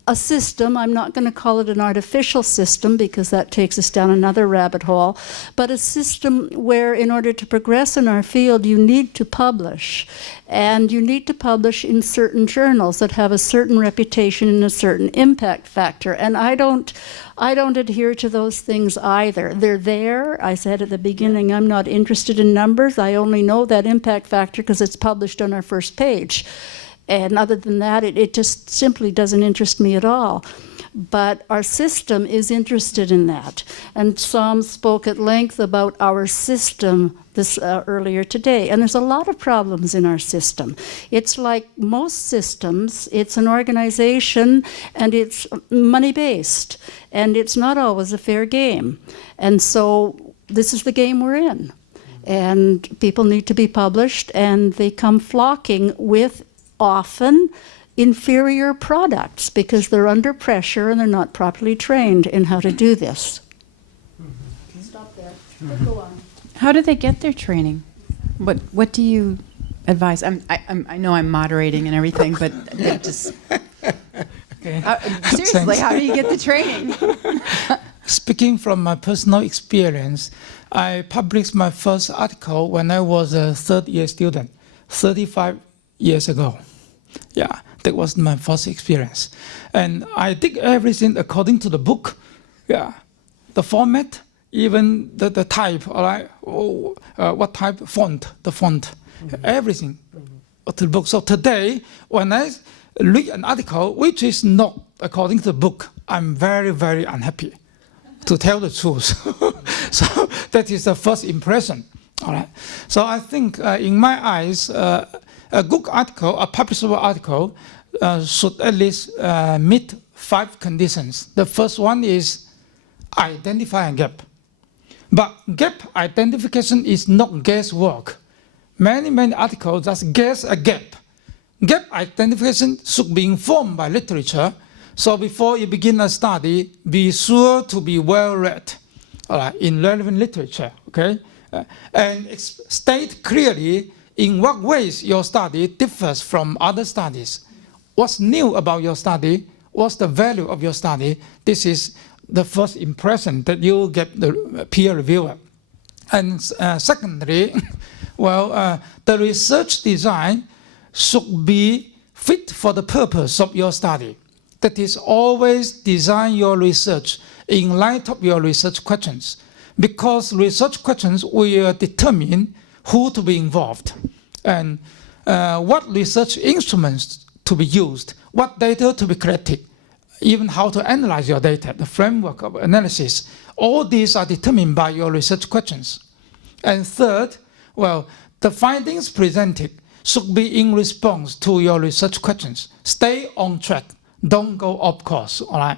a system. I'm not going to call it an artificial system because that takes us down another rabbit hole, but a system where in order to progress in our field, you need to publish. And you need to publish in certain journals that have a certain reputation and a certain impact factor. And I don't adhere to those things either. They're there. I said at the beginning, I'm not interested in numbers. I only know that impact factor because it's published on our first page. And other than that, it just simply doesn't interest me at all. But our system is interested in that. And Sam spoke at length about our system this earlier today. And there's a lot of problems in our system. It's like most systems, it's an organization and it's money-based. And it's not always a fair game. And so this is the game we're in. And people need to be published, and they come flocking with often inferior products because they're under pressure and they're not properly trained in how to do this. Stop there. Go on. How do they get their training? What do you advise? I know I'm moderating and everything, but it just seriously, how do you get the training? Speaking from my personal experience, I published my first article when I was a third-year student, 35 years ago. Yeah, that was my first experience. And I did everything according to the book. Yeah, the format, even the type, all right? What type, font, the font, everything to the book. So today, when I read an article which is not according to the book, I'm very, very unhappy, to tell the truth. So that is the first impression, all right? So I think in my eyes, a good article, a publishable article, should at least meet 5 conditions. The first one is identify a gap. But gap identification is not guesswork. Many articles just guess a gap. Gap identification should be informed by literature. So before you begin a study, be sure to be well read in relevant literature, okay? And state clearly in what ways your study differs from other studies. What's new about your study? What's the value of your study? This is the first impression that you get the peer reviewer. And secondly, well, the research design should be fit for the purpose of your study. That is, always design your research in light of your research questions, because research questions will determine who to be involved and what research instruments to be used, what data to be collected, even how to analyze your data, the framework of analysis. All these are determined by your research questions. And third, well, the findings presented should be in response to your research questions. Stay on track. Don't go off course, all right?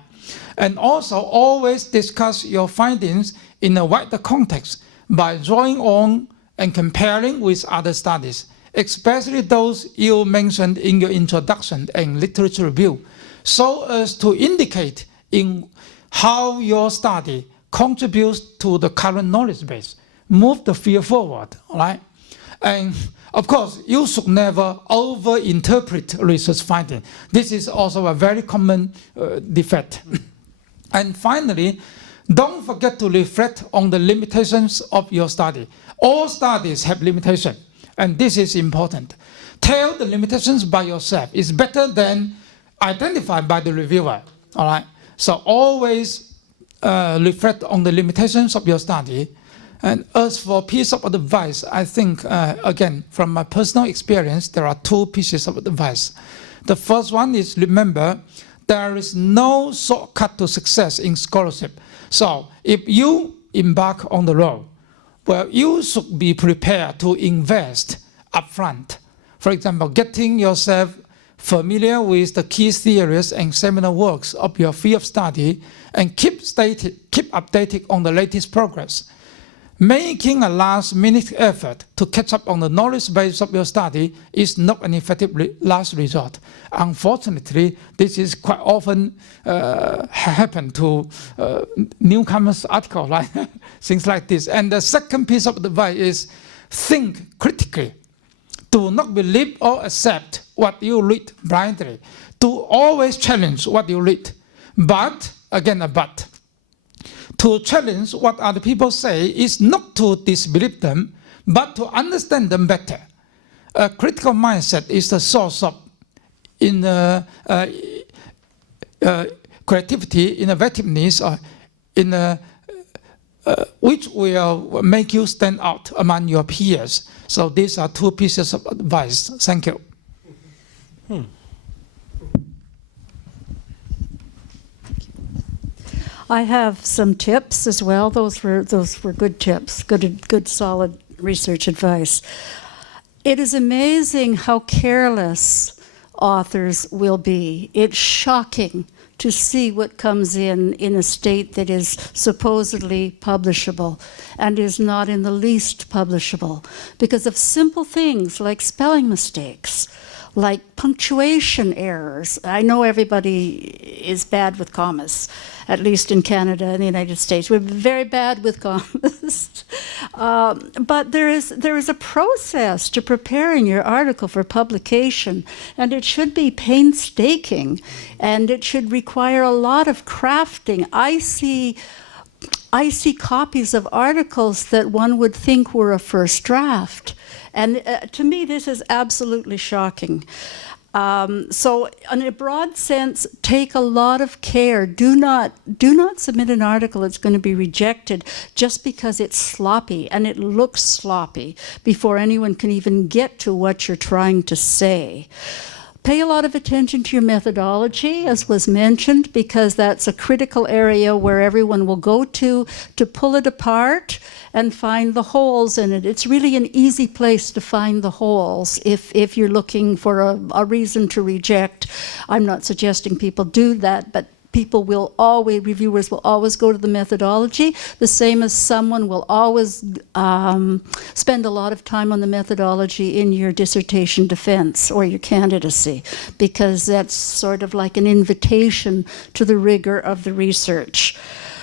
And also always discuss your findings in a wider context by drawing on and comparing with other studies, especially those you mentioned in your introduction and literature review, so as to indicate in how your study contributes to the current knowledge base, move the field forward, all right? And of course, you should never over-interpret research finding. This is also a very common defect. And finally, don't forget to reflect on the limitations of your study. All studies have limitations, and this is important. Tell the limitations by yourself. It's better than identified by the reviewer. All right. So always reflect on the limitations of your study. And as for piece of advice, I think, again, from my personal experience, there are two pieces of advice. The first one is, remember, there is no shortcut to success in scholarship. So if you embark on the road, well, you should be prepared to invest upfront. For example, getting yourself familiar with the key theories and seminal works of your field of study, and keep updated on the latest progress. Making a last-minute effort to catch up on the knowledge base of your study is not an effective last resort. Unfortunately, this is quite often happen to newcomers' articles, right? Things like this. And the second piece of advice is think critically. Do not believe or accept what you read blindly. Do always challenge what you read. But, again a but, to challenge what other people say is not to disbelieve them, but to understand them better. A critical mindset is the source of creativity, innovativeness, which will make you stand out among your peers. So these are two pieces of advice. Thank you. I have some tips as well. Those were good tips, good solid research advice. It is amazing how careless authors will be. It's shocking to see what comes in a state that is supposedly publishable and is not in the least publishable because of simple things like spelling mistakes, like punctuation errors. I know everybody is bad with commas, at least in Canada and the United States. We're very bad with commas. But there is a process to preparing your article for publication, and it should be painstaking, and it should require a lot of crafting. I see copies of articles that one would think were a first draft. And to me, this is absolutely shocking. So in a broad sense, take a lot of care. Do not submit an article that's going to be rejected just because it's sloppy and it looks sloppy before anyone can even get to what you're trying to say. Pay a lot of attention to your methodology, as was mentioned, because that's a critical area where everyone will go to pull it apart and find the holes in it. It's really an easy place to find the holes if you're looking for a reason to reject. I'm not suggesting people do that, but reviewers will always go to the methodology, the same as someone will always spend a lot of time on the methodology in your dissertation defense or your candidacy, because that's sort of like an invitation to the rigor of the research.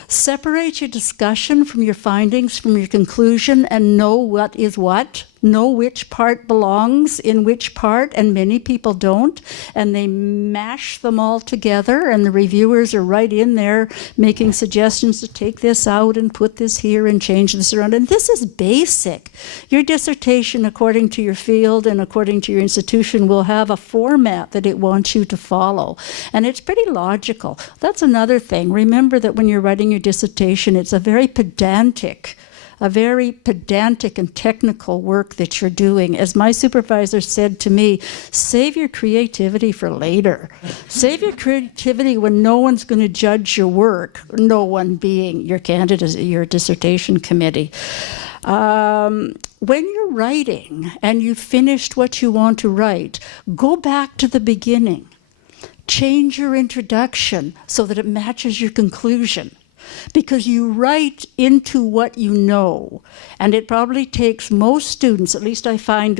Separate your discussion from your findings, from your conclusion, and know what is what. Know which part belongs in which part, and many people don't, and they mash them all together, and the reviewers are right in there making suggestions to take this out and put this here and change this around. And this is basic. Your dissertation, according to your field and according to your institution, will have a format that it wants you to follow, and it's pretty logical. That's another thing. Remember that when you're writing your dissertation, it's a very pedantic and technical work that you're doing. As my supervisor said to me, save your creativity for later. Save your creativity when no one's going to judge your work, no one being your candidate, your dissertation committee. When you're writing and you've finished what you want to write, go back to the beginning. Change your introduction so that it matches your conclusion. Because you write into what you know. And it probably takes most students, at least I find,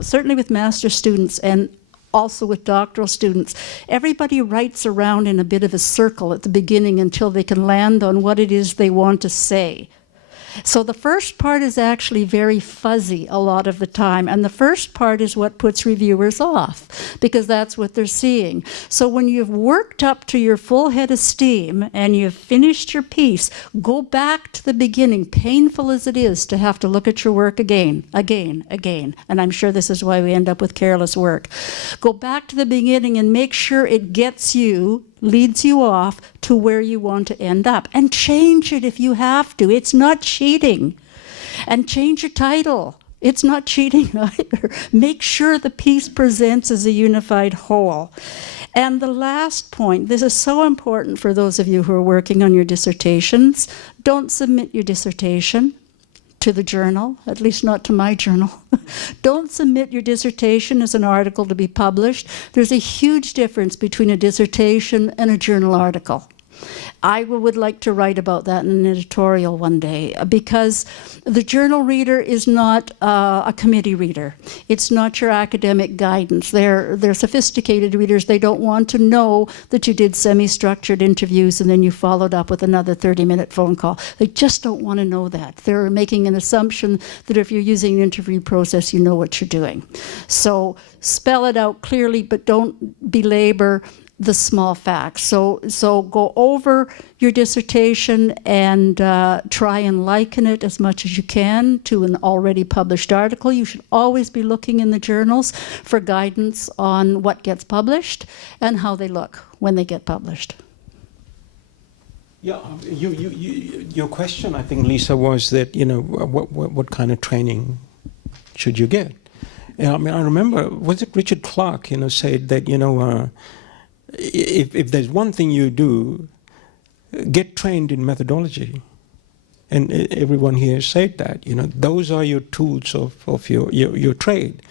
certainly with master's students and also with doctoral students, everybody writes around in a bit of a circle at the beginning until they can land on what it is they want to say. So the first part is actually very fuzzy a lot of the time, and the first part is what puts reviewers off, because that's what they're seeing. So when you've worked up to your full head of steam and you've finished your piece, go back to the beginning, painful as it is to have to look at your work again, and I'm sure this is why we end up with careless work. Go back to the beginning and make sure it gets you, leads you off to where you want to end up, and change it if you have to. It's not cheating. And change your title. It's not cheating either. Make sure the piece presents as a unified whole. And the last point, this is so important for those of you who are working on your dissertations. Don't submit your dissertation to the journal, at least not to my journal. Don't submit your dissertation as an article to be published. There's a huge difference between a dissertation and a journal article. I would like to write about that in an editorial one day, because the journal reader is not a committee reader. It's not your academic guidance. They're sophisticated readers. They don't want to know that you did semi-structured interviews and then you followed up with another 30-minute phone call. They just don't want to know that. They're making an assumption that if you're using an interview process, you know what you're doing. So spell it out clearly, but don't belabor the small facts. So go over your dissertation and try and liken it as much as you can to an already published article. You should always be looking in the journals for guidance on what gets published and how they look when they get published. Yeah, your question, I think, Lisa, was that, what kind of training should you get? And I mean, I remember, was it Richard Clark, said that, if there's one thing you do, get trained in methodology. And everyone here said that, those are your tools of your trade.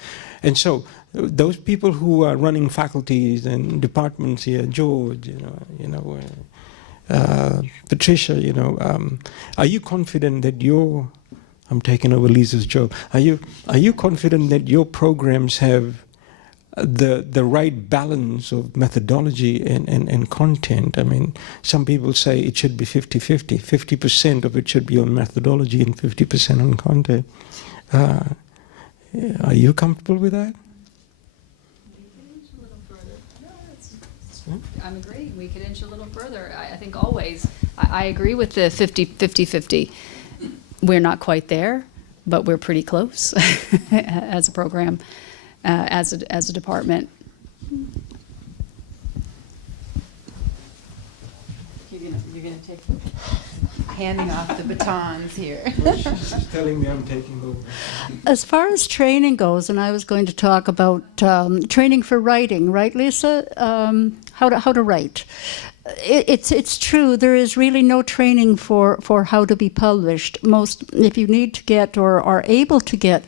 And so those people who are running faculties and departments here, George, Patricia, are you confident that I'm taking over Lisa's job, are you confident that your programs have the right balance of methodology and content? I mean, some people say it should be 50-50. 50% of it should be on methodology and 50% on content. Are you comfortable with that? I'm agreeing. We could inch a little further. I think always. I agree with the 50-50. We're not quite there, but we're pretty close as a program. As a department. You're gonna take handing off the batons here. She's telling me I'm taking over. As far as training goes, and I was going to talk about training for writing, right, Lisa? How to write. It's true. There is really no training for how to be published. If you need to get or are able to get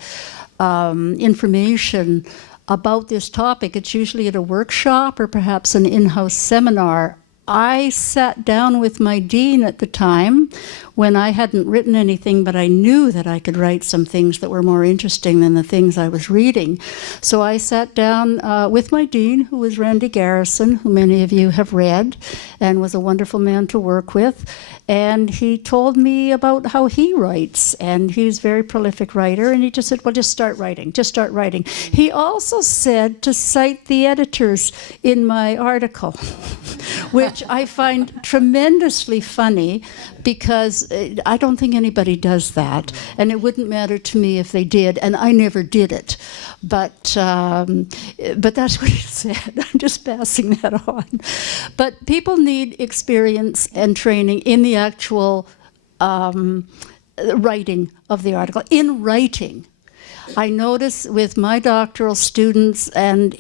information about this topic, it's usually at a workshop or perhaps an in-house seminar. I sat down with my dean at the time when I hadn't written anything, but I knew that I could write some things that were more interesting than the things I was reading. So I sat down with my dean, who was Randy Garrison, who many of you have read, and was a wonderful man to work with. And he told me about how he writes, and he's a very prolific writer, and he just said, well, just start writing. He also said to cite the editors in my article, which I find tremendously funny, because I don't think anybody does that, and it wouldn't matter to me if they did, and I never did it. But that's what he said. I'm just passing that on. But people need experience and training in the actual writing of the article. In writing, I notice with my doctoral students, and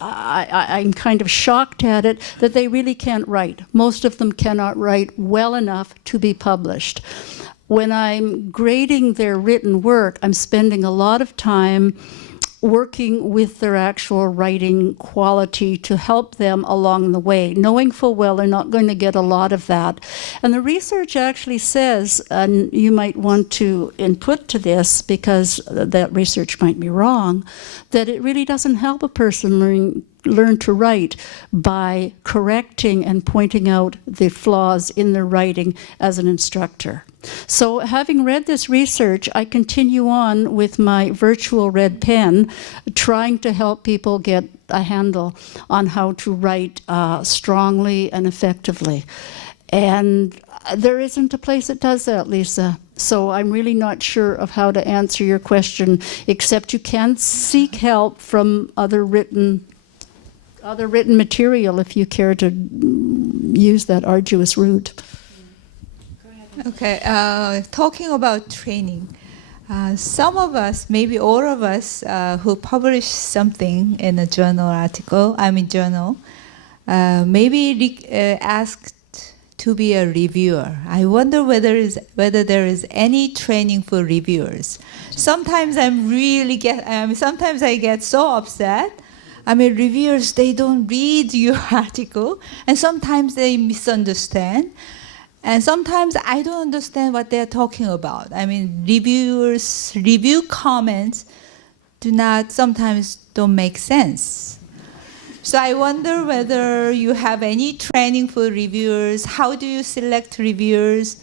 I'm kind of shocked at it, that they really can't write. Most of them cannot write well enough to be published. When I'm grading their written work, I'm spending a lot of time working with their actual writing quality to help them along the way, knowing full well they're not going to get a lot of that. And the research actually says, and you might want to input to this because that research might be wrong, that it really doesn't help a person learn to write by correcting and pointing out the flaws in their writing as an instructor. So having read this research, I continue on with my virtual red pen, trying to help people get a handle on how to write strongly and effectively. And there isn't a place that does that, Lisa. So I'm really not sure of how to answer your question, except you can seek help from other written material if you care to use that arduous route. Okay, talking about training, some of us, maybe all of us, who publish something in a journal, maybe asked to be a reviewer. I wonder whether there is any training for reviewers. Sometimes sometimes I get so upset. I mean, reviewers, they don't read your article, and sometimes they misunderstand. And sometimes I don't understand what they're talking about. I mean, reviewers' review comments sometimes don't make sense. So I wonder whether you have any training for reviewers. How do you select reviewers?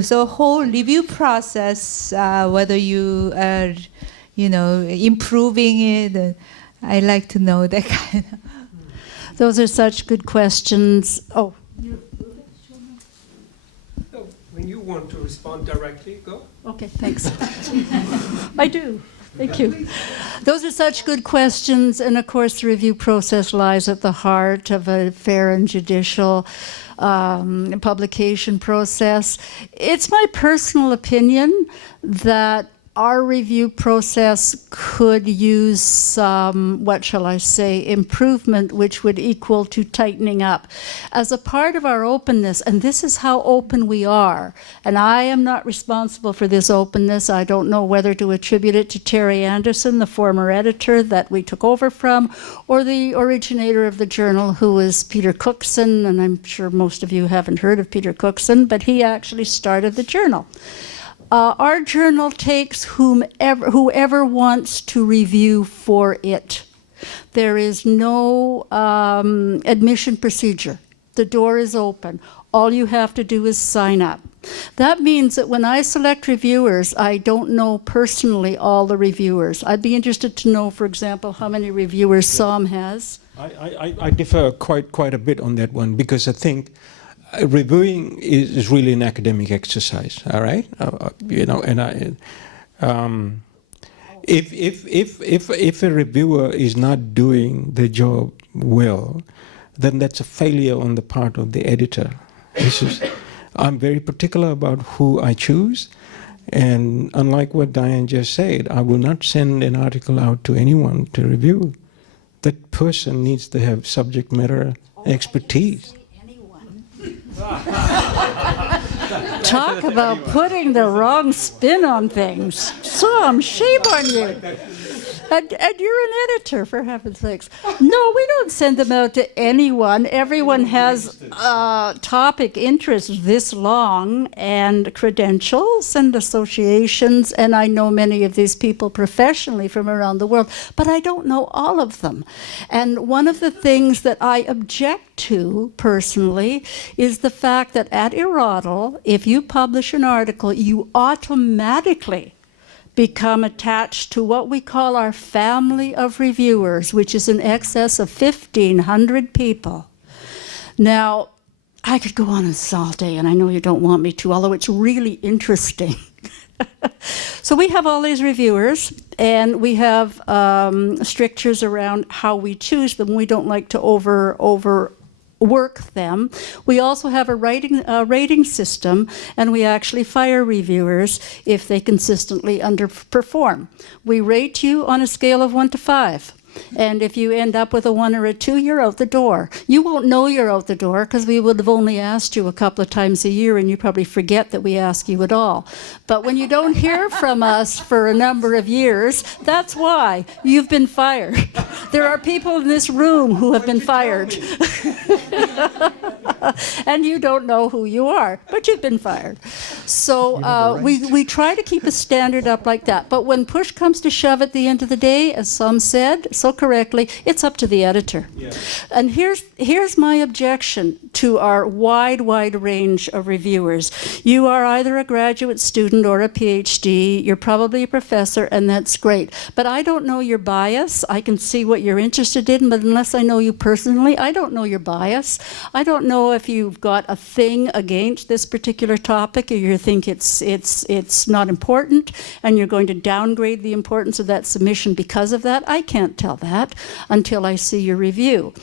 So whole review process, whether you are, improving it. I'd like to know that kind of. Those are such good questions. Oh. When you want to respond directly, go. Okay, thanks. I do. Thank you. Those are such good questions, and of course the review process lies at the heart of a fair and judicial publication process. It's my personal opinion that our review process could use some, improvement, which would equal to tightening up. As a part of our openness, and this is how open we are, and I am not responsible for this openness. I don't know whether to attribute it to Terry Anderson, the former editor that we took over from, or the originator of the journal, who is Peter Cookson, and I'm sure most of you haven't heard of Peter Cookson, but he actually started the journal. Our journal takes whoever wants to review for it. There is no admission procedure. The door is open. All you have to do is sign up. That means that when I select reviewers, I don't know personally all the reviewers. I'd be interested to know, for example, how many reviewers SOM has. I differ quite a bit on that one, because I think reviewing is really an academic exercise, all right? If a reviewer is not doing the job well, then that's a failure on the part of the editor. I'm very particular about who I choose, and unlike what Dianne just said, I will not send an article out to anyone to review. That person needs to have subject matter expertise. Talk about putting the wrong spin on things. Some shame on you. And you're an editor, for heaven's sakes. No, we don't send them out to anyone. Everyone has topic interests this long, and credentials and associations, and I know many of these people professionally from around the world, but I don't know all of them. And one of the things that I object to, personally, is the fact that at Erodal, if you publish an article, you automatically become attached to what we call our family of reviewers, which is in excess of 1,500 people. Now, I could go on all day, and I know you don't want me to, although it's really interesting. So we have all these reviewers, and we have strictures around how we choose them. We don't like to overwork them. We also have a rating system, and we actually fire reviewers if they consistently underperform. We rate you on a scale of 1 to 5. And if you end up with a 1 or a 2, you're out the door. You won't know you're out the door because we would have only asked you a couple of times a year, and you probably forget that we ask you at all. But when you don't hear from us for a number of years, that's why you've been fired. There are people in this room who have been fired. And you don't know who you are, but you've been fired. So we try to keep a standard up like that. But when push comes to shove at the end of the day, as some said so correctly, it's up to the editor. Yeah. And here's my objection to our wide range of reviewers. You are either a graduate student or a PhD. You're probably a professor, and that's great. But I don't know your bias. I can see what you're interested in, but unless I know you personally, I don't know your bias. I don't know if you've got a thing against this particular topic, or you think it's not important, and you're going to downgrade the importance of that submission because of that. I can't tell that until I see your review.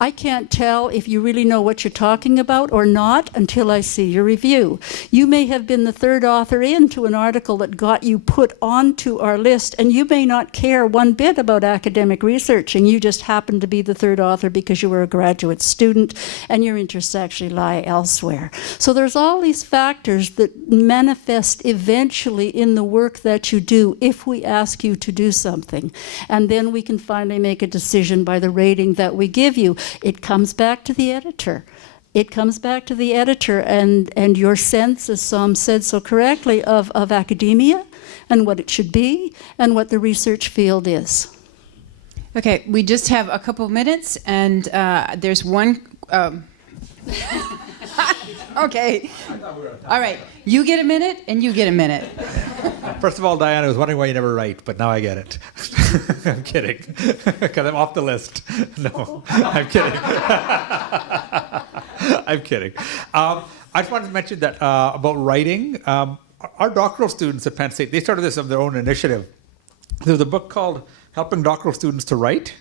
I can't tell if you really know what you're talking about or not until I see your review. You may have been the third author into an article that got you put onto our list, and you may not care one bit about academic research, and you just happen to be the third author because you were a graduate student and your interests actually lie elsewhere. So there's all these factors that manifest eventually in the work that you do if we ask you to do something. And then we can finally make a decision by the rating that we give you. It comes back to the editor. It comes back to the editor and your sense, as Sam said so correctly, of academia and what it should be and what the research field is. Okay, we just have a couple minutes, and there's one... Okay. All right. You get a minute, and you get a minute. First of all, Dianne, I was wondering why you never write, but now I get it. I'm kidding. Because I'm off the list. No, I'm kidding. I'm kidding. I just wanted to mention that about writing. Our doctoral students at Penn State, they started this of their own initiative. There's a book called Helping Doctoral Students to Write,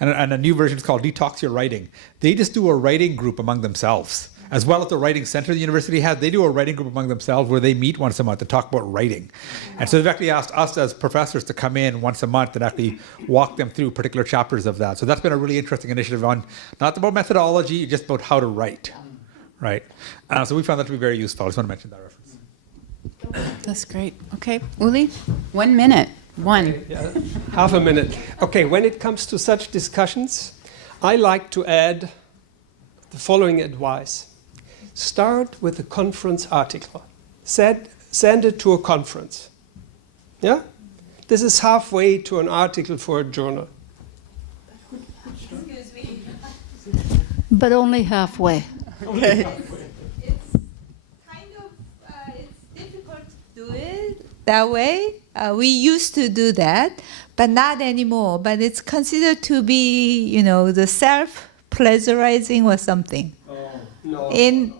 and a new version is called Detox Your Writing. They just do a writing group among themselves. As well as the writing center the university has, they do a writing group among themselves where they meet once a month to talk about writing. And so they've actually asked us as professors to come in once a month and actually walk them through particular chapters of that. So that's been a really interesting initiative on, not about methodology, just about how to write, right? So we found that to be very useful. I just want to mention that reference. That's great. Okay, Uli, 1 minute. One. Okay, yeah, half a minute. Okay, when it comes to such discussions, I like to add the following advice. Start with a conference article. Send it to a conference. Yeah? This is halfway to an article for a journal. Excuse me. But only halfway. Okay. It's kind of it's difficult to do it that way. We used to do that, but not anymore. But it's considered to be, the self-pleasurizing or something. No. In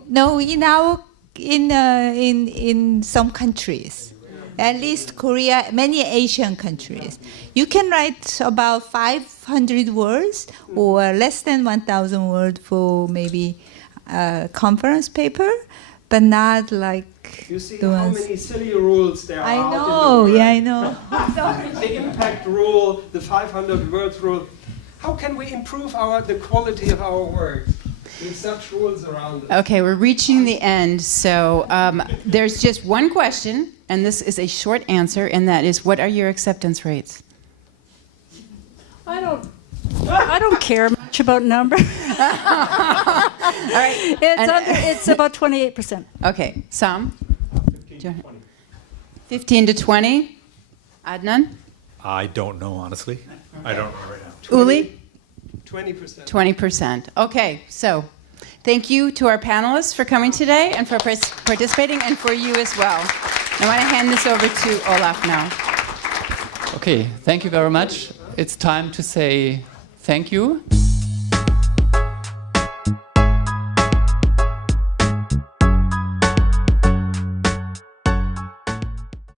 some countries, at least Korea, many Asian countries, you can write about 500 words or less than 1,000 words for maybe a conference paper, but not like You see the how ones. many silly rules there are. I out in the know, world. yeah, I know. The impact rule, the 500 words rule. How can we improve the quality of our work with such rules around us? Okay, we're reaching the end, so there's just one question, and this is a short answer, and that is, what are your acceptance rates? I don't care much about numbers. All right. It's about 28%. Okay, Sam? 15 to 20? Adnan? I don't know, honestly. I don't know right now. Uli? 20%. 20%. Okay, so thank you to our panelists for coming today and for participating, and for you as well. I want to hand this over to Olaf now. Okay, thank you very much. It's time to say thank you.